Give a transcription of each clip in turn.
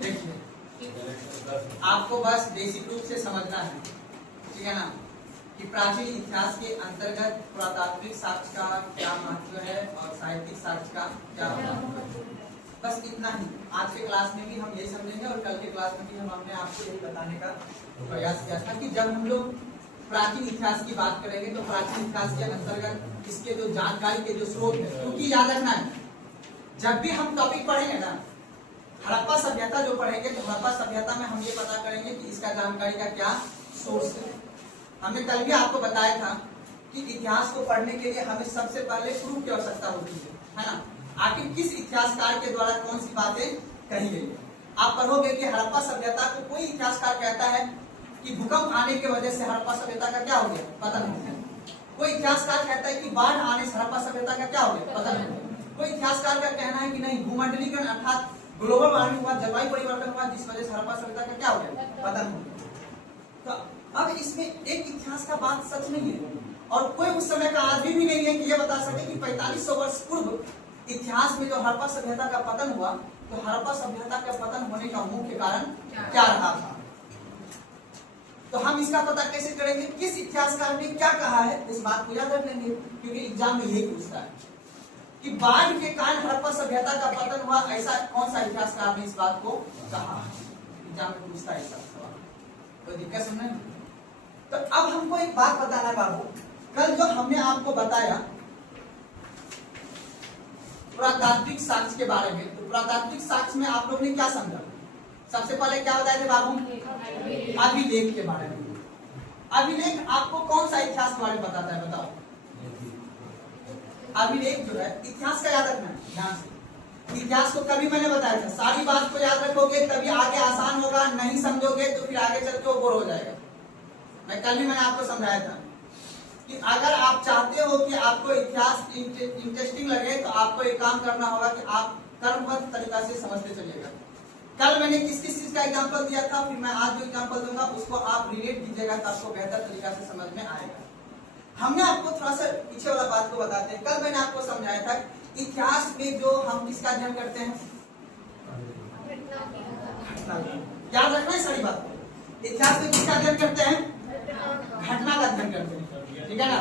देखिए, आपको बस बेसिक रूप से समझना है, ठीक है ना, कि प्राचीन इतिहास के अंतर्गत पुरातात्विक साक्ष्य का क्या महत्व है और साहित्यिक साक्ष्य का क्या महत्व है। बस इतना ही। आज के क्लास में भी हम यही समझेंगे और कल के क्लास में भी हम अपने आपको यही बताने का प्रयास किया था कि जब हम लोग प्राचीन इतिहास की बात करेंगे तो प्राचीन इतिहास के अंतर्गत इसके जो जानकारी के जो स्रोत है, क्योंकि याद रखना है जब भी हम टॉपिक पढ़ेंगे ना, हड़प्पा सभ्यता जो पढ़ेंगे तो हड़प्पा सभ्यता में हम ये पता करेंगे कि इसका जानकारी का क्या सोर्स है। हमने कल भी आपको बताया था कि इतिहास को पढ़ने के लिए हमें सबसे पहले प्रूफ की आवश्यकता होती है ना। आखिर किस इतिहासकार के द्वारा कौन सी बातें कही गई है। आप पढ़ोगे कि हड़प्पा सभ्यता को कोई इतिहासकार कहता है कि भूकंप आने की वजह से हड़प्पा सभ्यता का क्या हो गया, पतन हो गया। कोई इतिहासकार कहता है कि बाढ़ आने से हड़प्पा सभ्यता का क्या हो गया, पतन हो गया। कोई इतिहासकार का कहना है कि नहीं, भूमंडलीकरण अर्थात ग्लोबल वार्मिंग हुआ, जलवायु परिवर्तन हुआ, जिस वजह से हड़प्पा सभ्यता का क्या हो गया, पतन हो गया। तो अब इसमें एक इतिहास का बात सच नहीं है और कोई उस समय का आदमी भी नहीं है कि ये बता सके कि 4500 वर्ष पूर्व इतिहास में जो हड़प्पा सभ्यता का पतन हुआ, तो हड़प्पा सभ्यता का पतन होने का मुख्य कारण क्या रहा था। तो हम इसका पता कैसे करेंगे, किस इतिहासकार ने क्या कहा है, इस बात को याद रख लेंगे, क्योंकि एग्जाम में यही पूछता है कि बाढ़ के कारण हड़प्पा सभ्यता का पतन हुआ, ऐसा कौन सा इतिहासकार ने इस बात को कहा। एग्जाम में पूछता है ऐसा सवाल, कोई दिक्कत सुनने। तो अब हमको एक बात बताना है बाबू, कल जो हमने आपको बताया पुरातात्विक साक्ष्य के बारे में, तो पुरातात्विक साक्ष्य में आप लोग ने क्या समझा। सबसे पहले क्या बताए थे बाबू, अभिलेख के बारे में। अभिलेख आपको कौन सा इतिहास के बारे में बताता है, बताओ। अभिलेख जो है इतिहास का याद रखना है ध्यान से। इतिहास को कभी मैंने बताया था, सारी बात को याद रखोगे तभी आगे आसान होगा, नहीं समझोगे तो फिर आगे चल के बोर हो जाएगा। मैं कल भी मैंने आपको समझाया था कि अगर आप चाहते हो कि आपको इतिहास इंटरेस्टिंग लगे तो आपको एक काम करना होगा कि आप क्रमबद्ध तरीका से समझते चलिएगा। कल मैंने किस किस चीज का एग्जांपल दिया था, फिर मैं आज जो एग्जांपल दूंगा उसको आप रिलेट कीजिएगा तो आपको बेहतर तरीका से समझ में आएगा। हमने आपको थोड़ा सा पीछे वाला बात को बताते हैं। कल मैंने आपको समझाया था इतिहास में जो हम किसका अध्ययन करते हैं, याद रखना है सारी बात। इतिहास में किसका अध्ययन करते हैं, घटना का अध्ययन करते हैं, ठीक है ना।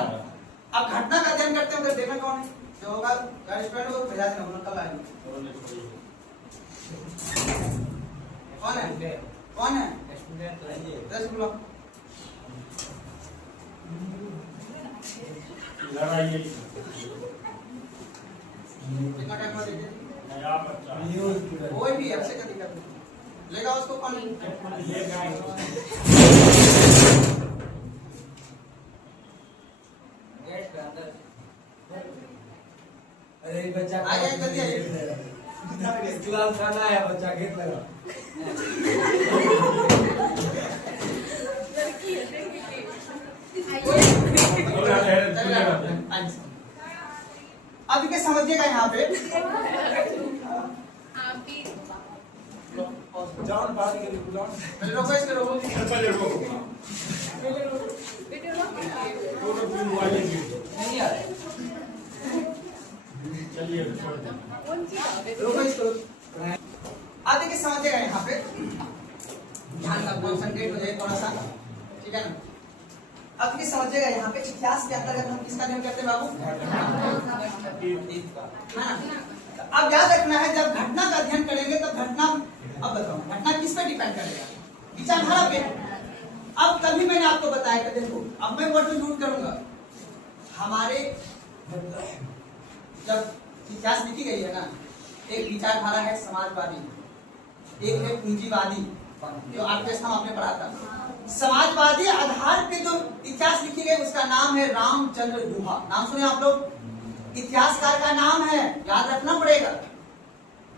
अब घटना का अध्ययन करते हैं तो देखना कौन है, जो होगा स्टूडेंट को भेजा देना, कल आएंगे। कौन है, कौन है स्टूडेंट, बोलो। कोई भी ऐसे का दिक्कत नहीं लेगा उसको कौन अरे बच्चा आ जाए, जल्दी आइए। गुलाम खाना है बच्चा गेट लगा। अब क्या समझिएगा यहाँ पे, जान बात के गुलाम रोको इसको, रोको नहीं यार, चलिए रोको इसको। अब देखिए समझिएगा यहाँ पे, ध्यान से कॉन्सेंट्रेट हो जाए थोड़ा सा, ठीक है ना। अब ये समझिएगा यहाँ पे इतिहास के अंतर्गत हम किसका अध्ययन करते हैं बाबू, हाँ। अब याद रखना है जब घटना का अध्ययन करेंगे तो घटना, अब बताओ घटना किस पे डिपेंड करेगा, विचारधारा पे। अब तभी मैंने आपको बताया कि देखो अब मैं वर्ड यूज करूंगा, हमारे जब इतिहास लिखी गई है ना, एक विचारधारा है समाजवादी, एक है पूंजीवादी, जो आपके हम आपने पढ़ा था। समाजवादी आधार पे जो इतिहास लिखी गई उसका नाम है रामचंद्र गुहा। नाम सुने आप लोग, इतिहासकार का नाम है, याद रखना पड़ेगा।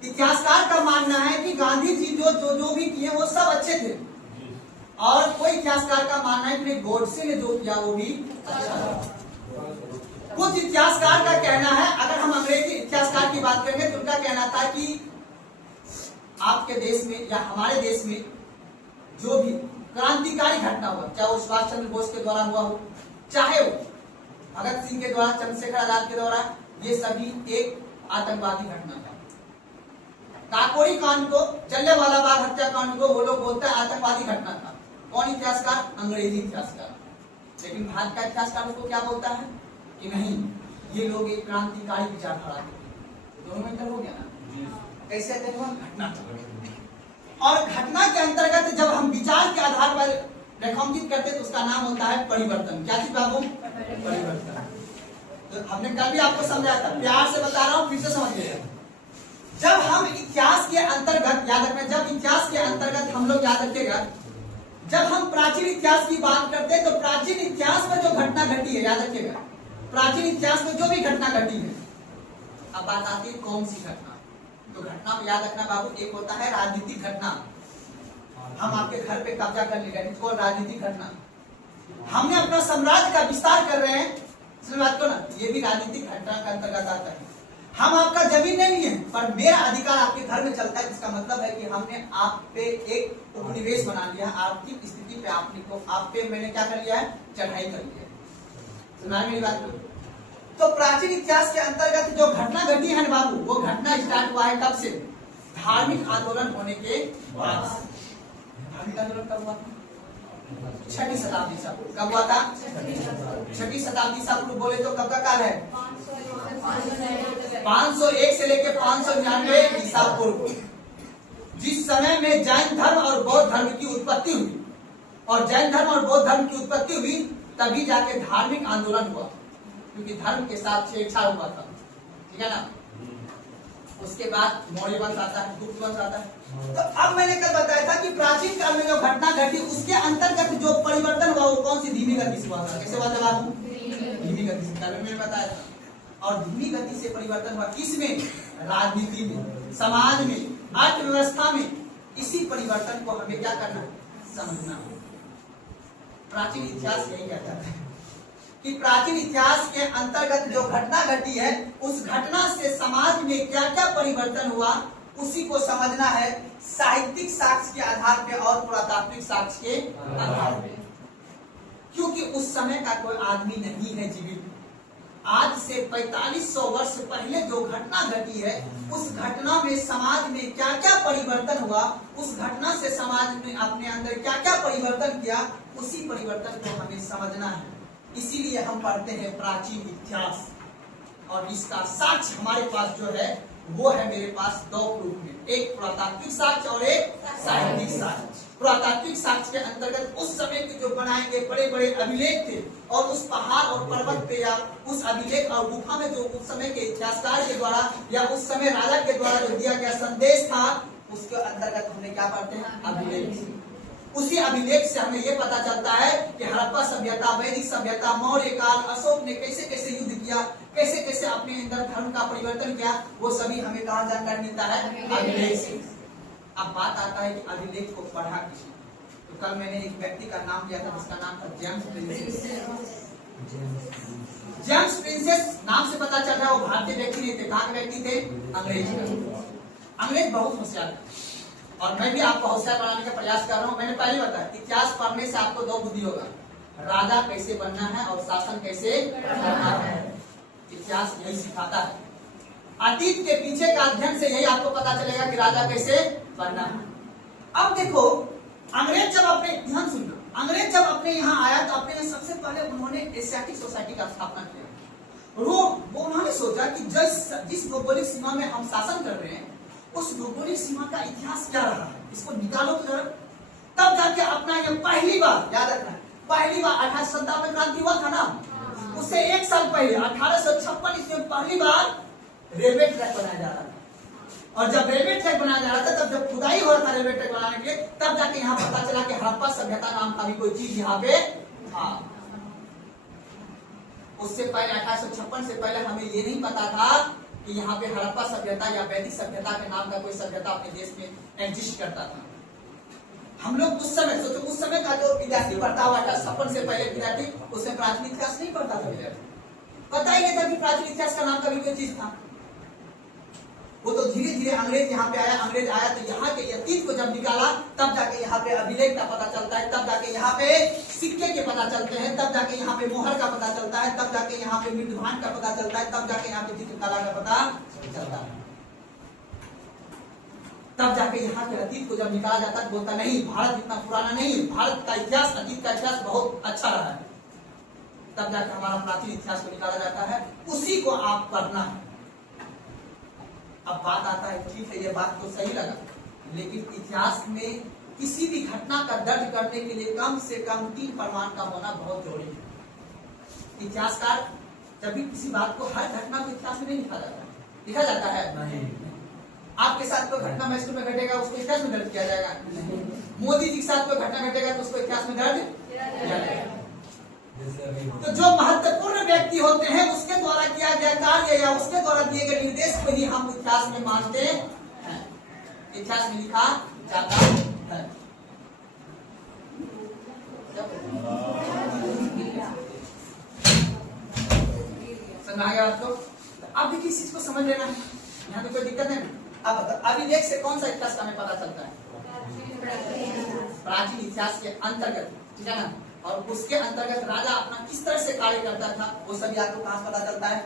इतिहासकार का मानना है कि गांधी जी जो भी किए वो सब अच्छे थे, और कोई इतिहासकार का मानना है कि गोडसे ने जो किया वो भी अच्छा था। कुछ इतिहासकार का कहना है, अगर हम अंग्रेजी इतिहासकार की बात करेंगे तो उनका कहना था कि आपके देश में या हमारे देश में जो भी क्रांतिकारी घटना हुआ, चाहे वो सुभाष चंद्र बोस के द्वारा हुआ हो, चाहे वो भगत सिंह के द्वारा, चंद्रशेखर आजाद के द्वारा, ये सभी एक आतंकवादी घटना था। काकोरी कांड को, जलियांवाला बाग हत्याकांड को वो लोग बोलते हैं आतंकवादी घटना था। कौन इतिहासकार? अंग्रेजी इतिहासकार। लेकिन भारत का इतिहासकार उसको क्या बोलता है कि नहीं, ये लोग एक क्रांतिकारी विचारधारा थे। दोनों में अंतर हो गया ना? कैसे अध्ययन हुआ? घटना था। और घटना के अंतर्गत जब हम विचार के आधार पर रेखांकित करते तो उसका नाम होता है परिवर्तन। क्या चीज बाबू? परिवर्तन। तो हमने कल भी आपको समझाया था, प्यार से बता रहा हूं, फिर से समझिएगा। जब हम इतिहास के अंतर्गत, याद रखना, जब इतिहास के अंतर्गत हम लोग याद रखिएगा, जब हम प्राचीन इतिहास की बात करते हैं तो प्राचीन इतिहास में जो घटना घटी है, याद रखिएगा, प्राचीन इतिहास में जो भी घटना घटी है, अब बात आती है कौन सी घटना। तो घटना में याद रखना बाबू, एक होता है राजनीतिक घटना, हम आपके घर पे कब्जा कर लेगा, इसको राजनीतिक घटना। हमने अपना साम्राज्य का विस्तार कर रहे हैं, इसमें बात को ना, ये भी राजनीतिक घटना के अंतर्गत आता है। हम आपका जमीन नहीं लिए पर मेरा अधिकार आपके घर में चलता है, जिसका मतलब है कि हमने आप पे एक उपनिवेश बना लिया, आर्थिक स्थिति पे आपने को, आप पे मैंने क्या कर लिया है? चढ़ाई कर लिया। सुना मेरी बात को? तो प्राचीन इतिहास के अंतर्गत जो घटना घटी है ना बाबू, वो घटना स्टार्ट हुआ है कब से? धार्मिक आंदोलन होने के बाद। धार्मिक आंदोलन कब हुआ? 6वीं शताब्दी ईसा पूर्व। कब हुआ था? 6वीं शताब्दी ईसा पूर्व। बोले तो कब का काल है? 501 से लेकर 599 ईसा पूर्व, जिस समय में जैन धर्म और बौद्ध धर्म की उत्पत्ति हुई, और जैन धर्म और बौद्ध धर्म की उत्पत्ति हुई तभी जाके धार्मिक आंदोलन हुआ, क्योंकि धर्म के साथ छेड़छाड़ हुआ था। ठीक है ना? उसके बाद मौर्य वंश आता है, गुप्त वंश आता है। तो अब मैंने कल बताया था कि प्राचीन काल में जो घटना घटी उसके अंतर्गत जो परिवर्तन हुआ वो कौन सी? धीमी गति से हुआ था। कैसे हुआ था बाबू? धीमी गति से। कल मैंने बताया था। और धीमी गति से परिवर्तन हुआ किसमें? राजनीति में, समाज में, अर्थव्यवस्था में। इसी परिवर्तन को हमें क्या करना? समझना। प्राचीन इतिहास यही कहता है कि प्राचीन इतिहास के अंतर्गत जो घटना घटी है उस घटना से समाज में क्या क्या परिवर्तन हुआ उसी को समझना है, साहित्यिक साक्ष्य के आधार पे और पुरातात्विक साक्ष्य के आधार पे। क्योंकि उस समय का कोई आदमी नहीं है जीवित। आज से 4500 वर्ष पहले जो घटना घटी है उस घटना में समाज में क्या क्या परिवर्तन हुआ, उस घटना से समाज में अपने अंदर क्या क्या परिवर्तन किया, उसी परिवर्तन को हमें समझना है। इसीलिए हम पढ़ते हैं प्राचीन इतिहास, और इसका साक्ष्य हमारे पास जो है वो है मेरे पास दो रूप में, एक पुरातात्विक साक्ष्य और एक साहित्यिक साक्ष्य। पुरातात्विक साक्ष्य के अंतर्गत उस समय के जो बनाए गए बड़े बड़े अभिलेख थे, और उस पहाड़ और पर्वत पे या उस अभिलेख और गुफा में जो उस समय के इतिहासकार के द्वारा या उस समय राजा के द्वारा जो दिया गया संदेश था, उसके अंतर्गत हमने क्या पढ़ते हैं? अभिलेख। उसी अभिलेख से हमें यह पता चलता है कि हड़प्पा सभ्यता, वैदिक सभ्यता, मौर्य काल, अशोक ने कैसे कैसे युद्ध किया, कैसे कैसे अपने अंदर धर्म का परिवर्तन किया, वो सभी हमें कहाँ जानकारी मिलता है? अभिलेख से। अब बात आता है कि अभिलेख को पढ़ा किसी। तो कल मैंने एक व्यक्ति का नाम लिया था जिसका नाम था जेम्स प्रिंसेस। जेम्स प्रिंसेस नाम से पता चल रहा है वो भारतीय व्यक्ति नहीं थे। कहाँ के व्यक्ति थे? अंग्रेज। अंग्रेज बहुत होशियार थे, और मैं भी आपको होशियार बनाने का प्रयास कर रहा हूँ। मैंने पहले बताया इतिहास पढ़ने से आपको दो बुद्धि होगा, राजा कैसे बनना है और शासन कैसे करना है। इतिहास यही सिखाता है। अतीत के पीछे का अध्ययन से यही आपको पता चलेगा कि राजा कैसे बनना है। अब देखो, अंग्रेज जब अपने, ध्यान सुनना, अंग्रेज जब अपने यहाँ आया तो अपने सबसे पहले उन्होंने एशियाटिक सोसाइटी का स्थापना किया। वो उन्होंने सोचा कि जिस भौगोलिक सीमा में हम शासन कर रहे हैं उस भौगोलिक सीमा का इतिहास क्या रहा है, इसको निकालो तो जरा। तब जाके अपना ये पहली बार, याद रखना, पहली बार 1857 में क्रांति हुआ था ना, उससे एक साल पहले 1856 इसमें पहली बार रेलवे ट्रैक बनाया जा रहा था। और जब रेलवे ट्रैक बनाया जा रहा था, तब जब खुदाई हो रहा था रेलवे ट्रैक बनाने के लिए, तब जाके यहाँ पता चला कि हड़प्पा सभ्यता नाम का भी कोई चीज यहाँ पे था। उससे पहले 1856 से पहले हमें ये नहीं पता था कि यहाँ पे हड़प्पा सभ्यता या वैदिक सभ्यता के नाम का कोई सभ्यता अपने देश में एग्जिस्ट करता था। हम लोग उस समय सोचो, उस समय का जो विद्यार्थी पढ़ता हुआ था 56 से पहले विद्यार्थी, उसमें प्राचीन इतिहास नहीं पढ़ता था। विद्यार्थी पता ही नहीं था कि प्राचीन इतिहास का नाम का भी कोई चीज था। वो तो धीरे धीरे अंग्रेज यहाँ पे आया, अंग्रेज आया तो यहाँ के अतीत को जब निकाला तब जाके यहाँ पे अभिलेख का पता चलता है, तब जाके यहाँ पे सिक्के के पता चलते हैं, तब जाके यहाँ पे मोहर का पता चलता है, तब जाके यहाँ पे मृदुभान का पता चलता है, तब जाके यहाँ पे चित्रकला का पता चलता है। तब जाके यहाँ के अतीत को जब निकाला जाता है बोलता नहीं भारत इतना पुराना नहीं, भारत का इतिहास, अतीत का इतिहास बहुत अच्छा रहा है। तब जाके हमारा प्राचीन इतिहास को निकाला जाता है, उसी को आप पढ़ना है। अब बात आता है, ठीक है ये बात तो सही लगा, लेकिन इतिहास में किसी भी घटना का दर्ज करने के लिए कम से कम 3 प्रमाण का होना बहुत जरूरी है। इतिहासकार जब भी किसी बात को, हर घटना को इतिहास में नहीं लिखा जाता, लिखा जाता है नहीं। आपके साथ कोई घटना मैसूर में घटेगा उसको इतिहास में दर्ज किया जाएगा, मोदी जी के साथ कोई घटना घटेगा तो उसको इतिहास में दर्ज किया जाएगा। तो जो महत्वपूर्ण व्यक्ति होते हैं उसके द्वारा किया गया कार्य या उसके द्वारा दिए गए निर्देश को ही हम इतिहास में मानते हैं, इतिहास में लिखा जाता है। समझ आ गया आपको? अब देखिए इस चीज को समझ लेना है, यहाँ तो कोई दिक्कत नहीं। अब अभिलेख से कौन सा इतिहास का हमें पता चलता है? प्राचीन इतिहास के अंतर्गत, ठीक है ना, और उसके अंतर्गत राजा अपना किस तरह से कार्य करता था वो सभी आपको कहाँ पता चलता है?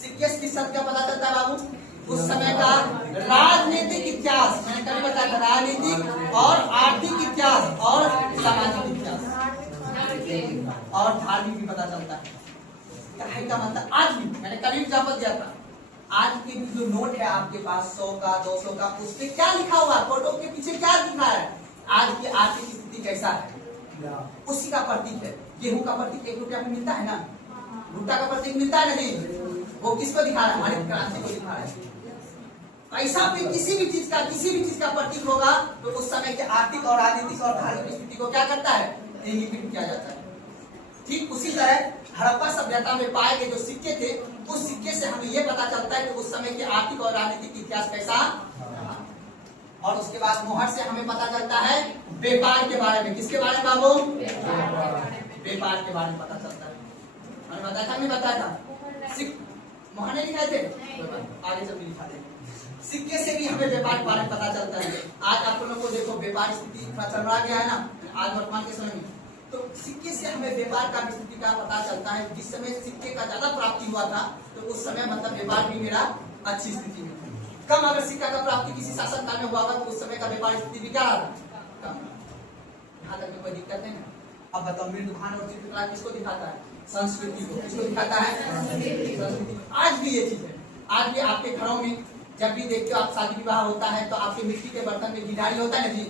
सिक्के की शब्द का पता चलता है बाबू। उस समय का राजनीतिक इतिहास, मैंने कभी बताया था, राजनीतिक और आर्थिक इतिहास और सामाजिक इतिहास और धार्मिक भी पता चलता है। का मतलब आज भी मैंने कभी एग्जाम्पल दिया था, आज के जो नोट है आपके पास 100 का 200 का, उसपे क्या लिखा हुआ है, फोटो के पीछे क्या लिखा है, आज की आर्थिक स्थिति कैसा है, उसी का प्रतीक है। गेहूं का प्रतीक 1 रुपया में मिलता है ना, भुट्टा का प्रतीक मिलता है नहीं, वो किसको दिखा रहा है? हरित क्रांति को दिखा रहा है। पैसा पे किसी भी चीज का प्रतीक होगा तो उस समय के आर्थिक और राजनीतिक और धार्मिक स्थिति को क्या करता है? इंगित किया जाता है। ठीक उसी तरह हड़प्पा सभ्यता में पाए गए जो सिक्के थे, उस सिक्के से हमें यह पता चलता है कि उस समय के आर्थिक और राजनीतिक इतिहास कैसा। और उसके बाद मोहर से हमें पता चलता है व्यापार के बारे में। किसके बारे में बाबू? व्यापार के बारे में पता चलता है। मैंने बताया था, नहीं बताया था? मोहर ने लिखाए थे, आगे चल लिखा दे। सिक्के से भी हमें व्यापार के बारे में पता चलता है। आज आप लोगों को देखो व्यापार स्थिति चल रहा गया है ना आज वर्तमान के समय में, तो सिक्के से हमें व्यापार का स्थिति का पता चलता है। जिस समय सिक्के का ज्यादा प्राप्ति हुआ था तो उस समय मतलब व्यापार भी मेरा अच्छी स्थिति में था। कम अगर सिक्का का प्राप्ति किसी शासन काल में हुआ था तो उस समय का व्यापार स्थिति भी क्या रहा? कम। यहाँ तक में कोई दिक्कत नहीं ना। अब बताओ मृदुभान और चित्रकला किसको दिखाता है? संस्कृति को। किसको दिखाता है? संस्कृति। आज भी ये चीज है, आज भी आपके घरों में जब भी देखते हो आप शादी विवाह होता है तो आपके मिट्टी के बर्तन में गिधारी होता है ना जी,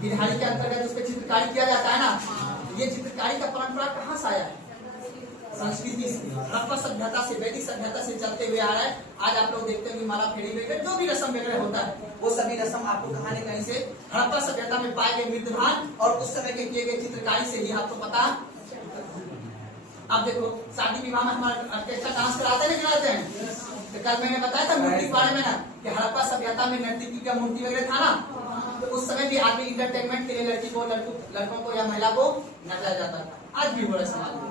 गिधारी के अंतर्गत उस पर चित्रकारी किया जाता है ना। ये चित्रकारी का परंपरा कहाँ से आया है? संस्कृति से, हड़प्पा सभ्यता से, वैदिक सभ्यता से चलते हुए आ रहा है। आज आप लोग देखते हैं माला फेरी वगैरह जो भी रस्म वगैरह होता है वो सभी रस्म आपको कहाँ न कहीं से हड़प्पा सभ्यता में पाए गए मृदुभान और उस समय के किए गए चित्रकारी से ही आपको पता। अब देखो शादी विवाह में हमारे ऑर्केस्ट्रा डांस कराते हैं, कराते हैं। तो कल मैंने बताया था मूर्ति के बारे में ना कि हड़प्पा सभ्यता में नर्तकी का मूर्ति वगैरह था ना, तो उस समय भी आदमी इंटरटेनमेंट के लिए लड़की को, लड़कों को या महिला को नचाया जाता था। आज भी हो रहा है समाज में।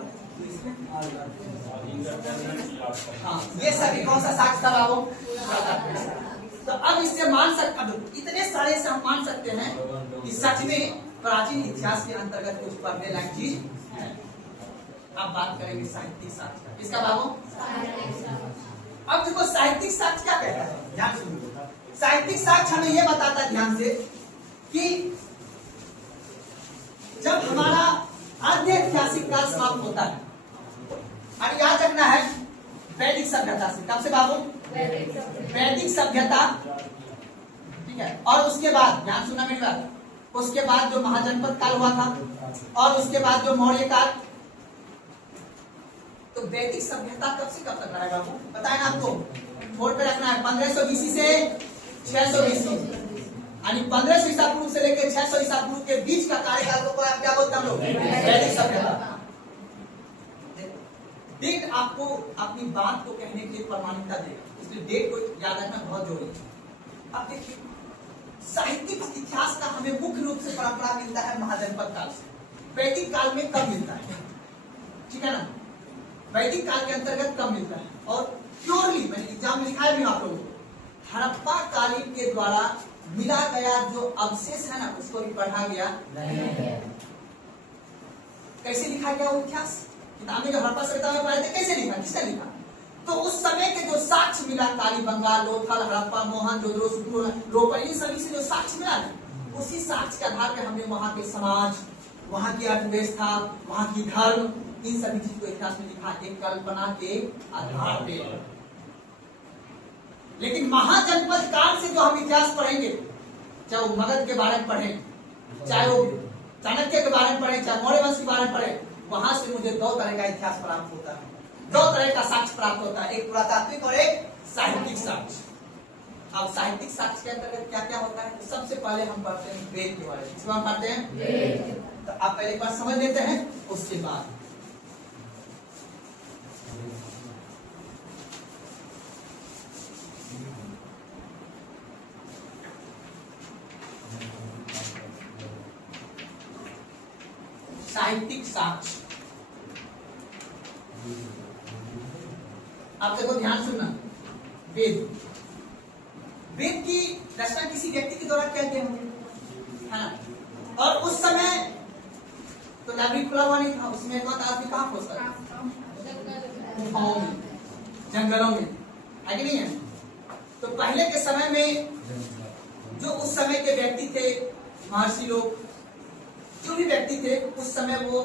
हाँ, ये सभी कौन सा साक्ष्य था बाबू? तो अब इससे मान सकते, अब इतने सारे से हम मान सकते हैं कि सच में प्राचीन इतिहास के अंतर्गत कुछ पढ़ने लायक चीज है। अब बात करेंगे साहित्यिक साक्ष्य। किसका बाबू? अब देखो साहित्यिक साक्ष्य क्या कहता है, ध्यान सुनिए। साहित्यिक साक्ष्य हमें यह बताता है ध्यान से कि जब हमारा आद्य ऐतिहासिक काल समाप्त होता है, अब याद रखना है वैदिक सभ्यता से। कब से बाबू? वैदिक सभ्यता, ठीक है। और उसके बाद ध्यान सुनना मेरी बात, उसके बाद जो महाजनपद काल हुआ था और उसके बाद जो मौर्य काल, तो वैदिक सभ्यता कब से कब तक रहा है बाबू? बताए ना आपको, बोर्ड पे रखना है। 1500 BC से 600 BC, यानी 1500 ईसा पूर्व से लेकर 600 ईसा पूर्व के बीच का कार्यकाल को आप क्या बोलते हैं हम लोग? वैदिक सभ्यता। डेट आपको अपनी बात को कहने के लिए प्रमाणिकता देगा, इसलिए डेट को याद रखना बहुत जरूरी है। अब देखिए साहित्यिक इतिहास का हमें मुख्य रूप से परंपरा मिलता है महाजनपद काल से। वैदिक काल में कब मिलता है? ठीक है ना, वैदिक काल के अंतर्गत कब मिलता है? और प्योरली मैंने एग्जाम में लिखा है भी आप लोगों को, हड़प्पा कालीन के द्वारा मिला गया जो अवशेष है ना, उसको भी पढ़ा गया नहीं। कैसे लिखा गया वो इतिहास? किताब में जो हड़प्पा सभ्यता में पढ़े थे, कैसे लिखा, किसने लिखा? तो उस समय के जो साक्ष्य मिला, कालीबंगा, लोथल, हड़प्पा, मोहनजोदड़ो, सुब्रमण्यम, इन सभी से जो साक्ष्य मिला ना, उसी साक्ष्य के आधार पर हमने वहां के समाज, वहां की अर्थव्यवस्था, वहां की धर्म, इन सभी चीज को इतिहास में लिखा, एक कल्पना के आधार पे। लेकिन महाजनपद काल से जो हम इतिहास पढ़ेंगे, चाहे वो मगध के बारे में पढ़ें, चाहे वो चाणक्य के बारे में पढ़ें, चाहे मौर्य वंश के बारे में पढ़ें, वहां से मुझे दो तरह का इतिहास प्राप्त होता है, दो तरह का साक्ष्य प्राप्त होता है, एक पुरातात्विक और एक साहित्यिक साक्ष्य। अब साहित्यिक साक्ष्य के अंतर्गत क्या क्या होता है? तो सबसे पहले हम पढ़ते हैं वेद के बारे में। इसमें हम पढ़ते हैं, तो आप पहले एक बार समझ लेते हैं, उसके बाद साहित्यिक साक्ष्य। आप देखो, ध्यान सुनना, वेद, वेद की रचना किसी व्यक्ति के द्वारा किया गया है ना, और उस समय तो लाइब्रेरी खुला हुआ नहीं था, उसमें एक आदमी कहाँ खोजता था? गुफाओं में, जंगलों में, है कि नहीं है? तो पहले के समय में जो उस समय के व्यक्ति थे, महर्षि लोग, जो भी व्यक्ति थे, उस समय वो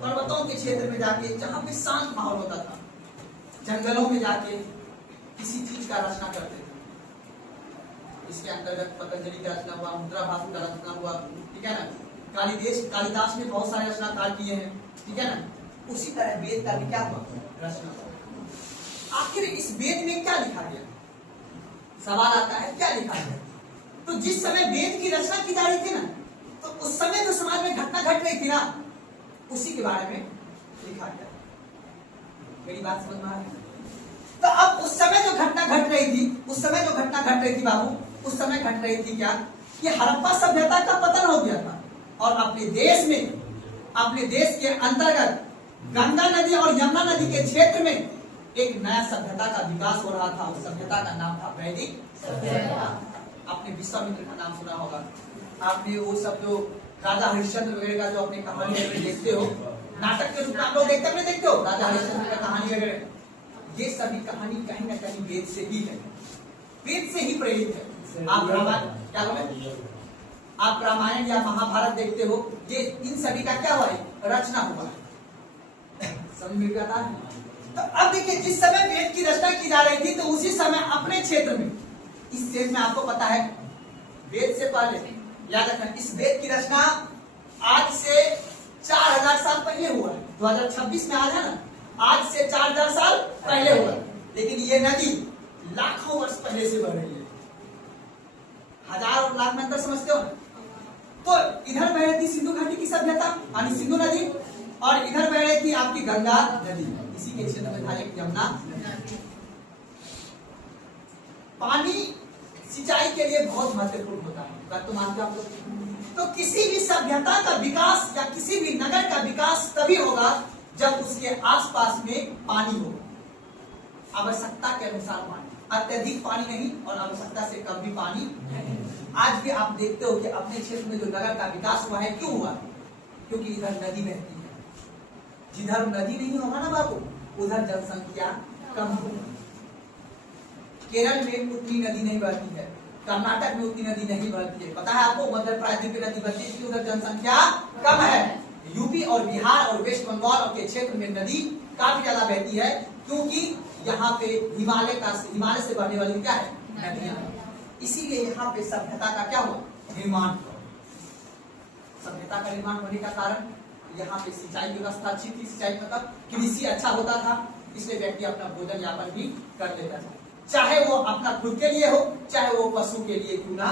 पर्वतों के क्षेत्र में जाके, जहां पे शांत माहौल होता था, जंगलों में जाके किसी चीज का रचना करते थे। इसके अंतर्गत पतंजलि का रचना हुआ, मुद्रा भाषा का रचना हुआ, ठीक है ना, कालिदास ने बहुत सारे रचनाकार किए हैं, ठीक है ना। उसी तरह वेद का भी क्या हुआ? रचना। आखिर इस वेद में क्या लिखा गया? सवाल आता है, क्या लिखा गया? तो जिस समय वेद की रचना की जा रही थी ना, तो उस समय जो समाज में घटना घट रही थी ना, उसी के बारे में लिखा गया। मेरी बात समझ में आ रही है? तो अब उस समय जो घटना घट रही थी, उस समय जो घटना घट रही थी बाबू, उस समय घट रही थी क्या कि हड़प्पा सभ्यता का पतन हो गया था, और अपने देश में, अपने देश के अंतर्गत गंगा नदी और यमुना नदी के क्षेत्र में एक नया सभ्यता का विकास हो रहा था। उस सभ्यता का नाम था वैदिक सभ्यता। आपने विश्वामित्र का नाम सुना होगा, आपने वो सब जो राजा हरिश्चंद्र वगैरह का जो अपने कहानी वगैरह देखते हो, नाटक के रूप में आप लोग देखते हो राजा हरिश्चंद्र का कहानी वगैरह, ये सभी कहानी कहीं ना कहीं वेद से ही है, वेद से ही प्रेरित है। आप रामायण क्या बोले, आप रामायण या महाभारत देखते हो, ये इन सभी का क्या हुआ है? रचना हुआ है। समझ में आता है? तो अब देखिए, जिस समय वेद की रचना की जा रही थी, तो उसी समय अपने क्षेत्र में, इस क्षेत्र में आपको पता है वेद से पहले, याद रखना, इस वेद की रचना आज से 4000 साल पहले हुआ है। 2026 में आज है ना, आज से 4000 साल पहले हुआ, लेकिन ये नदी लाखों वर्ष पहले से बह रही है। हजार और लाख में अंतर समझते हो? तो इधर बह रही थी सिंधु घाटी की सभ्यता, यानी सिंधु नदी, और इधर बह रही थी आपकी गंगा नदी, इसी के क्षेत्र में था एक यमुना। पानी सिंचाई के लिए बहुत महत्वपूर्ण होता है, बात तो मानते हो आप लोग? तो किसी भी सभ्यता का विकास या किसी भी नगर का विकास तभी होगा जब उसके आसपास में पानी हो, आवश्यकता के अनुसार पानी, अत्यधिक पानी नहीं और आवश्यकता से कम भी पानी नहीं। आज भी आप देखते हो कि अपने क्षेत्र में जो नगर का विकास हुआ है, क्यों हुआ? क्योंकि इधर नदी बहती है। जिधर नदी नहीं होगा ना बाबू, उधर जनसंख्या कम होगी। केरल में उतनी नदी नहीं बहती है, कर्नाटक में उतनी नदी नहीं बहती है, पता है आपको? मध्य प्रदेश में नदी बहती है, उधर जनसंख्या कम है। यूपी और बिहार और वेस्ट बंगाल के क्षेत्र में नदी काफी ज्यादा बहती है, क्योंकि यहाँ पे हिमालय से बहने वाली क्या है? नदियां। इसीलिए यहाँ पे सभ्यता का क्या हुआ? निर्माण हुआ। सभ्यता का निर्माण होने का कारण यहाँ पे सिंचाई व्यवस्था अच्छी थी, सिंचाई मतलब कृषि अच्छा होता था, इसलिए व्यक्ति अपना भोजन यापन भी कर लेता था, चाहे वो अपना खुद के लिए हो, चाहे वो पशु के लिए क्यों ना।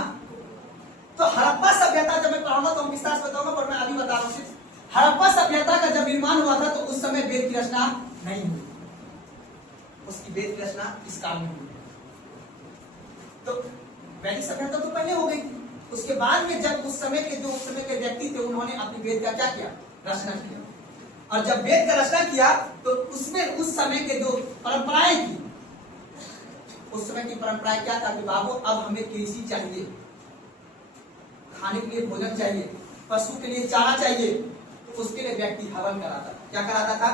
तो हड़प्पा सभ्यता जब मैं पढ़ाऊंगा तो हम विस्तार से बताऊंगा, पर मैं अभी बता रहा हूँ। हड़प्पा सभ्यता का जब निर्माण हुआ था, तो उस समय वेद की रचना नहीं हुई, उसकी वेद की रचना इस काल में हुई। तो वैदिक सभ्यता तो पहले हो गई थी, उसके बाद में जब उस समय के व्यक्ति थे, उन्होंने अपने वेद का क्या किया? रचना किया। और जब वेद का रचना किया, तो उसमें उस समय के जो परंपराएं थी, उस समय की परंपराएं क्या था कि बाबू अब हमें कृषि चाहिए, खाने के लिए भोजन चाहिए, पशु के लिए चारा चाहिए, तो उसके लिए व्यक्ति हवन कराता था। क्या कराता था?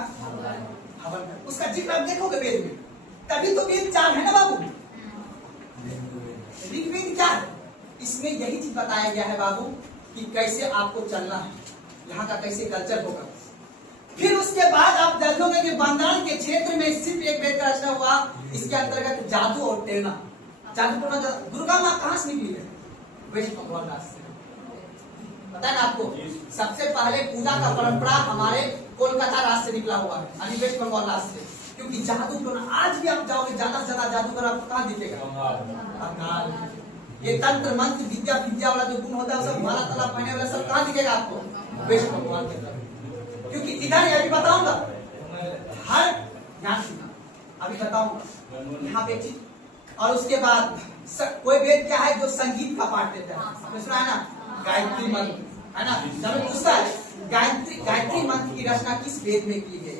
हवन कर। उसका जिक्र आप देखोगे वेद में, तभी तो वेद 4 है ना बाबू। ऋग्वेद क्या है? इसमें यही चीज बताया गया है बाबू कि कैसे आपको चलना है, यहाँ का कैसे कल्चर होगा। फिर उसके बाद आप देखोगे कि बंगाल के क्षेत्र में सिर्फ एक वेद का रचना हुआ, इसके अंतर्गत जादू और टेना। जादू टोना, दुर्गा माँ कहाँ से निकली है? वेस्ट बंगाल राष्ट्र से। पता है ना आपको? सबसे पहले पूजा का परंपरा हमारे कोलकाता राज्य से निकला हुआ है, यानी वेस्ट बंगाल राज्य से। क्योंकि जादू टोना आज भी आप जाओगे, ज्यादा से ज्यादा जादूगर आपको कहाँ दिखेगा? बंगाल। ये तंत्र मंत्र विद्या वाला जो गुण होता है सब माला ताला पहने वाला सब कहाँ दिखेगा आपको? वेस्ट बंगाल के अंदर। क्योंकि इधर अभी बताऊंगा, हर ध्यान सुनना, अभी बताऊंगा यहाँ पे चीज। और उसके बाद कोई वेद क्या है जो संगीत का पाठ देता है, आपने सुना है ना? गायत्री मंत्र है ना? जब पूछता है गायत्री मंत्र की रचना किस वेद में की गई?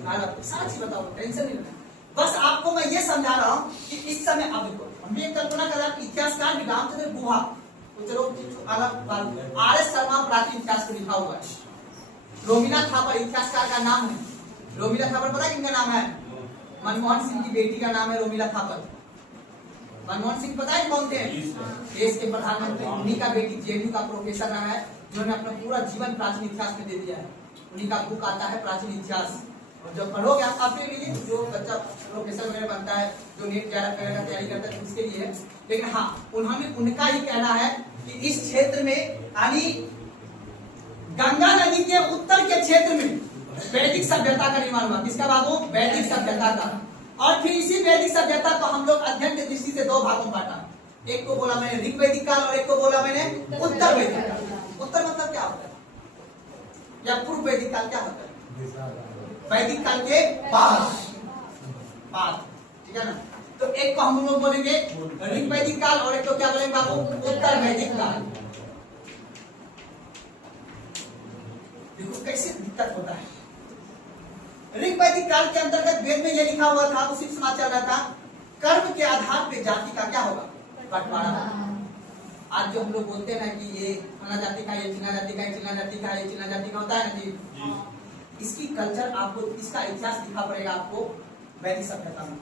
सारा चीज बताओ, टेंशन नहीं लेना। बस आपको मैं ये समझा रहा हूँ कि इस समय अब देखो, हमने कल्पना करा कि इतिहासकार रामचंद्र गुहा, तो चलो अलग बात, आर एस शर्मा प्राचीन इतिहास को लिखा हुआ है। रोमिला थापर इतिहासकार का नाम है। रोमिला थापर पता है किनका नाम है? मनमोहन सिंह की बेटी का नाम है रोमिला थापर। मनमोहन सिंह पता है कौन थे? देश के प्रधानमंत्री। उन्हीं का बेटी जेएनयू का प्रोफेसर नाम है, जिन्होंने अपना पूरा जीवन प्राचीन इतिहास में दे दिया है। उन्हीं का बुक आता है प्राचीन इतिहास, और जब पढ़ोगे आप अपने लिए, जो बच्चा प्रोफेसर वगैरह बनता है, जो नीट वगैरह का तैयारी करता है, उसके लिए। लेकिन हाँ, उन्होंने उनका ही कहना है कि इस क्षेत्र में, यानी गंगा नदी के उत्तर के क्षेत्र में वैदिक सभ्यता का निर्माण हुआ। किसका बाबू? वैदिक सभ्यता का। और फिर इसी वैदिक सभ्यता को हम लोग अध्ययन की दृष्टि से 2 भागों में बांटा। एक को बोला मैंने ऋग्वैदिक काल और एक को बोला मैंने उत्तर वैदिक काल। उत्तर मतलब क्या होता है? या पूर्व वैदिक काल क्या होता है? वैदिक काल के बाद, ठीक है ना? तो एक को हम लोग बोलेंगे ऋग्वैदिक काल और एक को क्या बोलेंगे बाबू? उत्तर वैदिक काल। देखो कैसे दिक्कत होता है। ऋग्वैदिक काल के अंतर्गत वेद में यह लिखा हुआ था, उसी समाज चल रहा था, कर्म के आधार पे जाति का क्या होगा? बंटवारा। आज जो हम लोग बोलते हैं ना कि ये फला जाति का, ये चिन्ना जाति का, ये चिन्ना जाति का, ये चिन्ना जाति का होता है ना जी। इसकी कल्चर आपको, इसका इतिहास दिखा पड़ेगा आपको वैदिक सभ्यता में।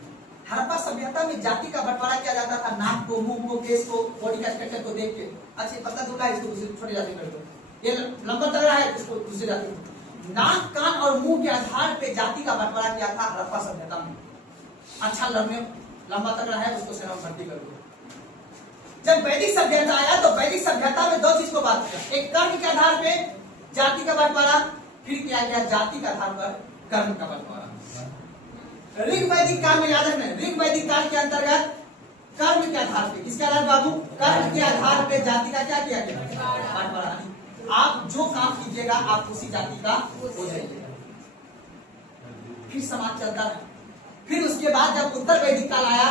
हड़प्पा सभ्यता में जाति का बंटवारा किया जाता था, नाक को, मुंह को, केस को, बॉडी का स्ट्रक्चर को देख के। अच्छा पतला दुबला है, इसको दूसरी छोटी जाति कर दो, ये लंबा तगड़ा है, इसको दूसरी जाति। नाक, कान और मुंह के आधार पे जाति का बंटवारा किया था हड़प्पा सभ्यता में। अच्छा लंबा तगड़ा है, उसको सेना में भर्ती कर दो। जब वैदिक सभ्यता आया तो वैदिक सभ्यता में 2 चीज को बात किया, एक कर्म के आधार पे जाति का बंटवारा, फिर किया गया जाति के आधार पर कर्म का बंटवारा। ऋग्वैदिक काल में याद रखना, ऋग्वैदिक काल के अंतर्गत कर्म के आधार पे, किसके आधार बाबू? कर्म के आधार पे जाति का क्या किया गया? बंटवारा। आप जो काम कीजिएगा आप उसी जाति का हो जाइएगा। फिर समाज चलता है। फिर उसके बाद जब उत्तर वैदिक काल आया,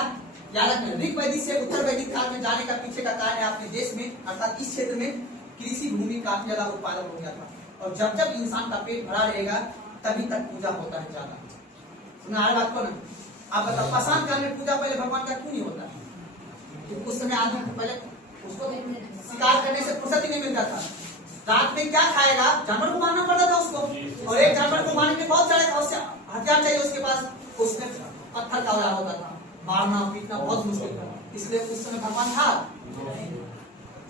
याद रखना, ऋग्वैदिक से उत्तर वैदिक काल में जाने का पीछे का कारण है अपने देश में, अर्थात इस क्षेत्र में कृषि भूमि काफी ज्यादा उत्पादन हो गया था। और जब जब इंसान का पेट भरा रहेगा तभी तक पूजा होता है ज्यादा। सुना हर बात को ना? आप बताओ, पाषाण काल में पूजा पहले भगवान का क्यों नहीं होता है? क्योंकि उस समय आदमी को पहले उसको शिकार करने से फुर्सत ही नहीं मिलता था। रात में क्या खाएगा? जानवर को मारना पड़ता था उसको, और एक जानवर को मारने के बहुत सारे हथियार चाहिए उसके पास। उसमें पत्थर का उड़ा होता था, मारना पीटना बहुत मुश्किल था। इसलिए उस समय भगवान था।